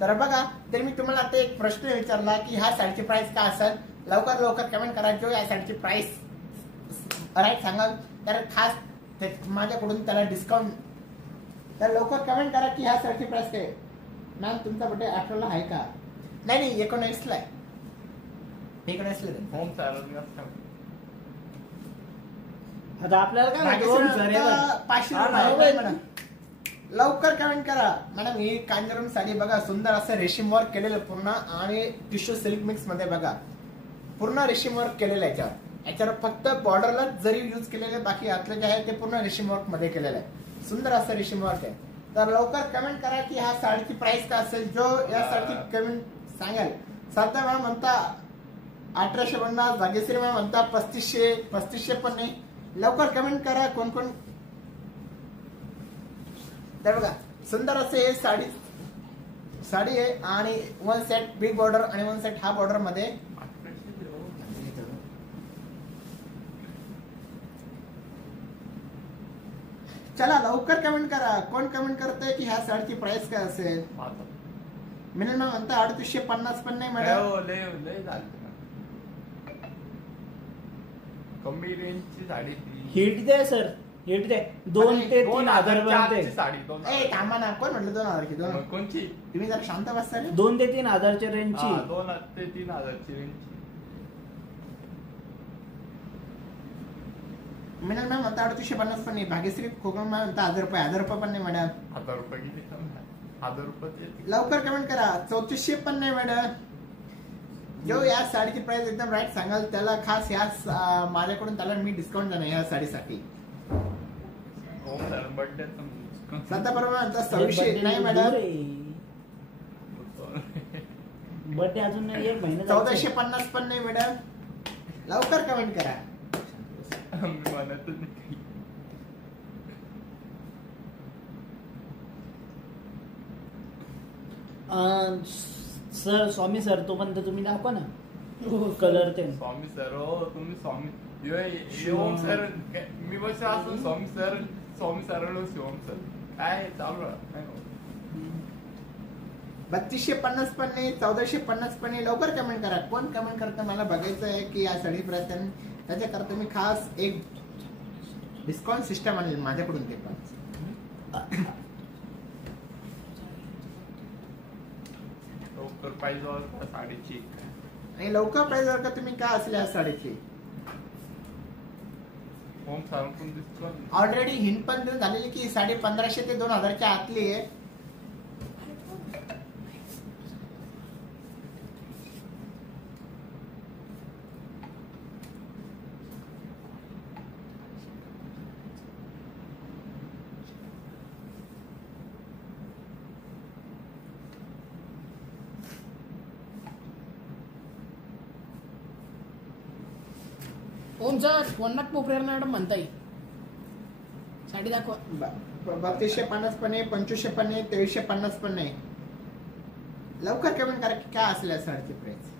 तर बघा तर मी तुम्हाला आता एक प्रश्न विचारला की ह्या साडीची प्राइस काय असेल. लवकर कमेंट करा जो या साडीची प्राइस राईट सांगाल तर खास माझ्याकडून त्याला डिस्काउंट. तर लवकर कमेंट करा की ह्या साडीची प्राइस काय. मॅम तुमचा बर्थडे 18 आहे का. नाही 19 आहे. 19 होम सॅलरी आता आपल्याला काय माहिती, ओम सर येतात. 500 हा ना, रुपये मॅडम. लवकर कमेंट करा मॅडम. ही कांजरम साडी बघा सुंदर असं रेशीम वर्क केलेलं पूर्ण आणि टिश्यू सिल्क मिक्स मध्ये बघा पूर्ण रेशीम वर्क केलेलं आहे. याच्यावर फक्त बॉर्डरला जरी यूज केलेले बाकी आतलं जे आहे ते पूर्ण रेशीम वर्क मध्ये केलेलं आहे. सुंदर असं रेशीम वर्क आहे. तर लवकर कमेंट करा की ह्या साडीची प्राइस काय असेल. जो या साडीची कमेंट सांगाल. सध्या मॅम म्हणता 1850 भाग्यश्री मॅम म्हणता 3500 पण नाही. लवकर कमेंट करा कोण. तर बघा सुंदर असे हे साडी आहे आणि 1 सेट बिग बॉर्डर आणि 1 सेट हा बॉर्डर मध्ये. चला लवकर कमेंट करा कोण कमेंट करतंय की ह्या साडीची प्राइस काय असेल. मिनिमम म्हणता 3850 पण नाही मॅडम. लय झालं कमी रेंजची साडी हिट द्या सर हिट द्या. 2 ते 3 हजार पर्यंत साडी ए थांबा ना कोण म्हटलं 2000 की 2. कोणची तुम्ही जर शांत बसता रे. 2 ते 3 हजारच्या रेंजची. 2 ते 3 हजारची रेंजची. मिनिमम म्हणता 3850 पण नाही. भाग्यश्री कोकण म्हणता 1000 रुपये पण नाही मॅडम. 1000 रुपये किती 1000 रुपये. लवकर कमेंट करा 3400 पण नाही मॅडम. जो या साडीची प्राइस एकदम राईट सांगाल त्याला खास या माझ्याकडून त्याला मी डिस्काउंट देणार या साडीसाठी. बर्थडे सध्या बरोबर म्हणता 2600 नाही मॅडम. बर्थडे अजून 1 महिना. 1450 पण नाही मॅडम. लवकर कमेंट करा. म्हणतच नाही. सर स्वामी सर तोपर्यंत तुम्ही दाखवा ना कलर ते. स्वामी सर हो तुम्ही स्वामी ओम सर मी बस असं स्वामी सर ओम सर काय चालू आहे. 3250 पण नाही 1450 पण नाही. लवकर कमेंट करा कोण कमेंट करतं मला बघायचं आहे की या साडी प्राइस त्याच्याकरता मी खास एक डिस्काउंट सिस्टम आणेल माझ्याकडून ते पण. लवकर पाहिजे साडीची आणि लवकर प्राइस जर का तुम्ही काय असेल या साडीची. होम सांगून दिसतो ऑलरेडी हिंट पण झालेली की साडी 1500 ते 2000च्या आतली आहे. ओम सर वन्नाथ पोखरेर मॅडम म्हणता येईल साडी दाखवा. 3250 पण आहे 2500 पण आहे 2350 पण नाही. लवकर कमेंट करा की काय असेल या साडीची प्राइस.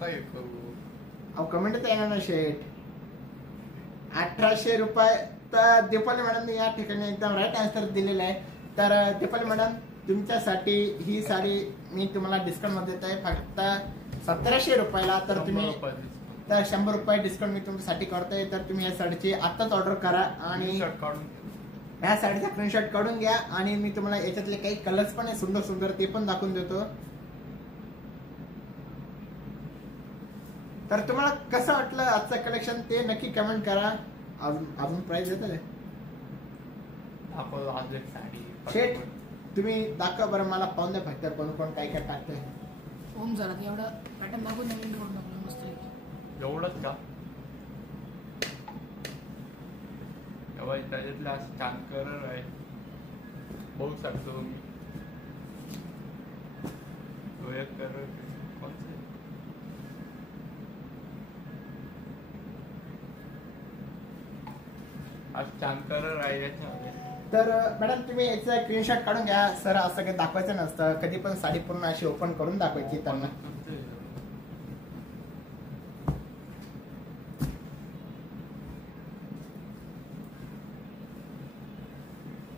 आता हे करू. अहो कमेंटच येणार ना शेट. 1800 रुपये. तर दीपाली मॅडम या ठिकाणी एकदम राईट आन्सर दिलेला आहे. तर दीपाली मॅडम तुमच्यासाठी ही साडी मी तुम्हाला डिस्काउंट मध्ये देत आहे फक्त 1700 रुपयाला. तर 100 तुम्ही रुपये discount. तर 100 रुपये डिस्काउंट मी तुमच्यासाठी करतोय. तर तुम्ही या साडीची आत्ताच ऑर्डर करा आणि शर्ट काढून या साडीचा स्क्रीनशॉट काढून घ्या. आणि मी तुम्हाला याच्यातले काही कलर्स पण आहे सुंदर सुंदर ते पण दाखवून देतो. तर तुम्हाला कसं वाटलं आजचं कलेक्शन ते नक्की कमेंट करा. अजून प्राइस देत आहे दाखव आज एक साडी. शेट तुम्ही दाखवा बरं मला पाहून द्या फक्त कोण कोण काय काय टाकतंय. ओम जरा एवढा पॅटर्न दाखवून नवीन करून टाकलं मस्त. एवढंच का? तेव्हा त्याच्यातला छान कलर आहे बघू शकतो तुम्ही. तो एक कलर कोणते आज छान कलर आहे याच्यामध्ये. तर मॅडम तुम्ही याचा स्क्रीनशॉट काढून घ्या. सर असं काही दाखवायचं नसतं. कधी पण साडी पूर्ण अशी ओपन करून दाखवायची त्यांना.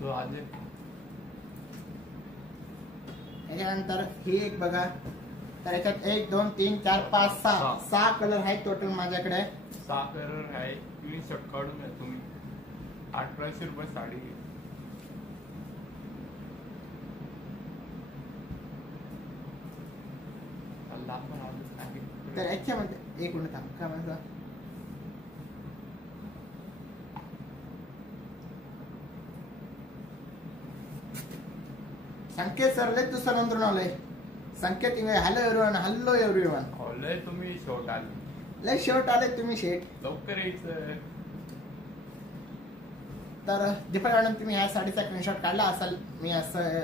तो आज याच्यानंतर ही एक बघा. तर याच्यात 1 2 3 4 5 6 कलर आहेत टोटल माझ्याकडे. 6 कलर आहे. स्क्रीनशॉट काढून घ्या तुम्ही. 1800 रुपये साडी आहे. तर याच्यामध्ये एक मिनिट थांब काय म्हणता. संकेत सर लय दुसरा नंतर आलंय. संकेत हॅलो एव्हरीवन. लय तुम्ही शॉर्ट आले. लय शेवट आले तुम्ही शेट. लवकर यायचं. तर दीपक मॅडम तुम्ही ह्या साडीचा स्क्रीनशॉट काढला असाल मी असं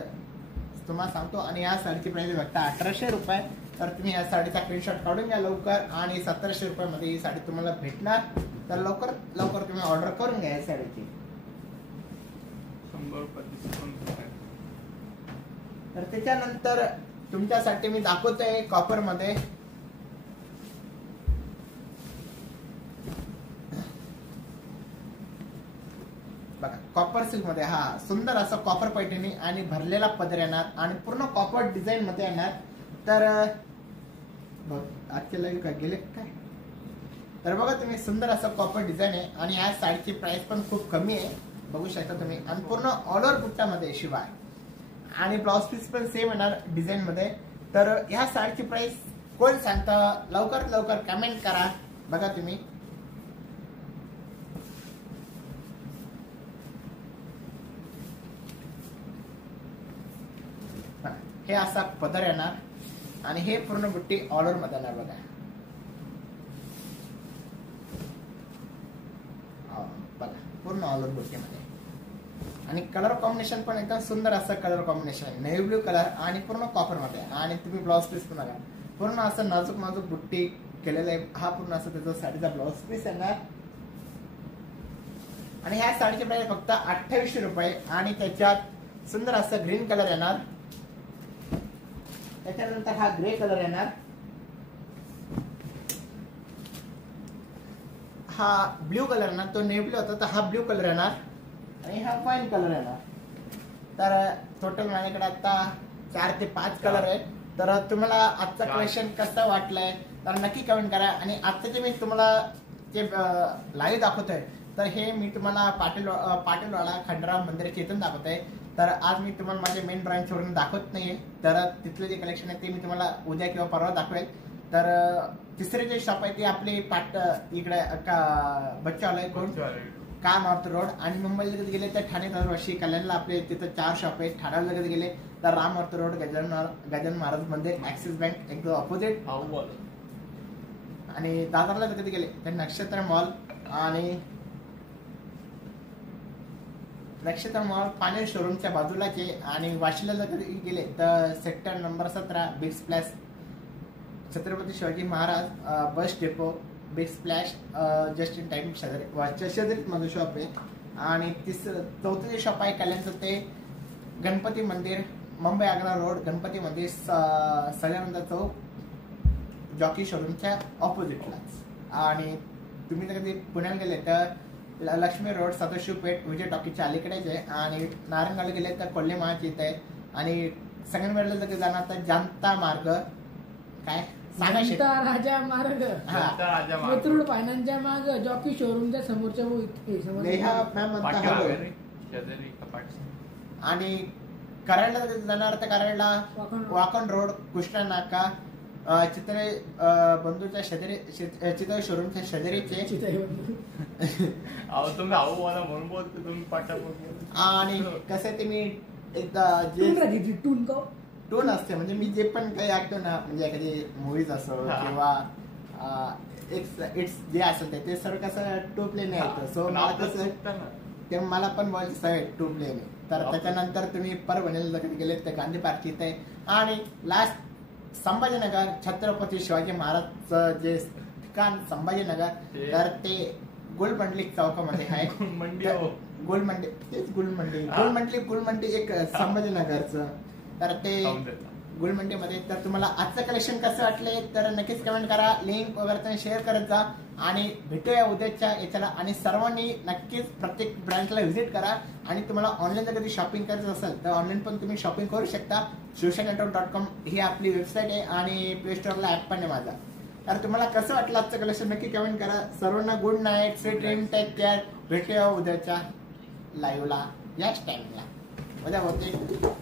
तुम्हाला सांगतो. आणि या साडीची प्राइस फक्त 1800 रुपये. तर तुम्ही या साडीचा स्क्रीनशॉट काढून घ्या लवकर. आणि 1700 रुपयामध्ये ही साडी तुम्हाला भेटणार. तर लवकर लवकर तुम्ही ऑर्डर करून घ्या या साडीची. 100 रुपये डिस्काउंट आहे. तर त्याच्यानंतर तुमच्यासाठी मी दाखवतोय कॉपर मध्ये. बघा कॉपर सिल्क मध्ये हा सुंदर असं कॉपर पैठणी आणि भरलेला पदर येणार आणि पूर्ण कॉपर डिझाईन मध्ये येणार. तर आजच्या लाईव्ह काय गेले काय. तर बघा तुम्ही सुंदर असं कॉपर डिझाईन आहे. आणि ह्या साडीची प्राइस पण खूप कमी आहे बघू शकता तुम्ही. आणि पूर्ण ऑल ओव्हर बुट्टामध्ये शिवाय आणि ब्लाउज पीस पण सेम येणार डिझाईन मध्ये. तर ह्या साडीची प्राइस कोण सांगतं लवकरात लवकर कमेंट करा. बघा तुम्ही हे असा पदर येणार आणि हे पूर्ण बुट्टी ऑल ओव्हर मध्ये येणार बघा. बघा पूर्ण ऑल ओव्हर बुट्टीमध्ये. आणि कलर कॉम्बिनेशन पण एकदम सुंदर असं colour combination navy blue colour आणि पूर्ण कॉपर मध्ये. आणि तुम्ही ब्लाउज पीस पण बघा पूर्ण असं नाजूक नाजूक बुट्टी केलेलं आहे. हा पूर्ण असं त्याचा साडीचा ब्लाउज पीस येणार. आणि ह्या साडीची प्राइस फक्त 2800 रुपये. आणि त्याच्यात सुंदर असं ग्रीन कलर येणार. त्याच्यानंतर हा ग्रे कलर येणार. हा ब्ल्यू कलर येणार. तो नेव्ही ब्ल्यू होता तर हा ब्ल्यू कलर येणार. आणि हा फाईन कलर येणार. तर टोटल माझ्याकडे आता 4 ते 5 कलर आहेत. तर तुम्हाला आजचा कलेक्शन कसं वाटलंय तर नक्की कमेंट करा. आणि आजचं जे मी तुम्हाला जे लाईव्ह दाखवतोय तर हे मी तुम्हाला पाटीलवाडा खंडराव मंदिराच्या इथून दाखवतोय. तर आज मी तुम्हाला माझ्या मेन ब्रांच वरून दाखवत नाहीये. तर तिथलं जे कलेक्शन आहे ते मी तुम्हाला उद्या किंवा परवा दाखवेल. तर तिसरे जे शॉप आहे ते आपले इकडे बच्चावाला कोण का नॉर्थ रोड. आणि मुंबईला कधी गेले तर ठाणे दरवर्षी कल्याणला आपले तिथं 4 शॉप आहेत. ठाण्याला कधी गेले तर राम नॉर्थ रोड गजानन महाराज मंदिर ऍक्सिस बँक एकदम ऑपोजिट. आणि दादरला कधी गेले तर नक्षत्र मॉल आणि नक्षत्र मॉल पाणी शोरूमच्या बाजूलाच आहे. आणि वाशीला कधी गेले तर sector number 17 big splash Chhatrapati Shivaji Maharaj bus depot big splash just in time शेजारी माझं शॉप आहे. आणि चौथं जे शॉप आहे कल्याणचं ते गणपती मंदिर मुंबई आग्रा रोड गणपती मंदिर सदानंद चौक जॉकी शोरूमच्या ऑपोजिटलाच. आणि तुम्ही जर कधी पुण्याला गेले तर लक्ष्मी रोड, सदाशिव पेठ, विजय टॉकीच्या अलीकडेच आहे. आणि नारायणगावला गेले तर कोल्हे महाची इथे आहे. आणि संगमनेरला जर जाणार तर जनता मार्ग काय सांगा शेत. जनता राजा मार्ग हा. राजा कोथरूड फायनान्सच्या माग जॉकी शोरूमच्या समोरच्या नेहा मॅम म्हणता पाठी हॅलो. वगैरे शेजारी कपाट. आणि कराडला जर जाणार तर कराडला वाकण रोड. वाकण रोड, कृष्णा नाका, चित्रे बंधूच्या शेजारी, चित्रे शोरूमच्या शेजारीचे. अहो तुम्ही आहो मला म्हणून बोलतो तुम्ही पाठापोट. आणि कसं ते मी एकदा जे टून का टोन असते म्हणजे मी जे पण काही ऐकतो ना, म्हणजे एखादी मूवीज असो हा. किंवा इट्स जे असेल ते सर्व कसं टू प्लेने येतं. सो मला कसं ते मला पण व्हायचं आहे टू प्लेने. तर त्याच्यानंतर तुम्ही परभणीला जर गेले तर गांधी पार्क इथे आहे. आणि लास्ट संभाजीनगर, छत्रपती शिवाजी महाराजचं जे ठिकाण संभाजीनगर, ते- तर ते गुलमंडली चौकामध्ये आहे. मंडी तर हो. गुलमंडी, तेच गुलमंडी, हा. गुलमंडी एक संभाजीनगरचं. तर ते समजेल. गुलमंडीमध्ये. तर तुम्हाला आजचं कलेक्शन कसं वाटले तर नक्कीच कमेंट करा, लिंक वगैरे तुम्ही शेअर करत जा. आणि भेटूया उद्याच्या याच्याला. आणि सर्वांनी नक्कीच प्रत्येक ब्रँचला व्हिजिट करा. आणि तुम्हाला ऑनलाईन जर कधी शॉपिंग करायचं असेल तर ऑनलाईन पण तुम्ही शॉपिंग करू शकता. शिवशानेटवर्क.com ही आपली वेबसाईट आहे आणि प्ले स्टोअरला ऍप पण आहे माझा. तर तुम्हाला कसं वाटलं आजचं कलेक्शन नक्की कमेंट करा. सर्वांना good night, sweet dream, take care. भेटूया उद्याच्या लाईव्हला याच टाइमला. उद्या होते.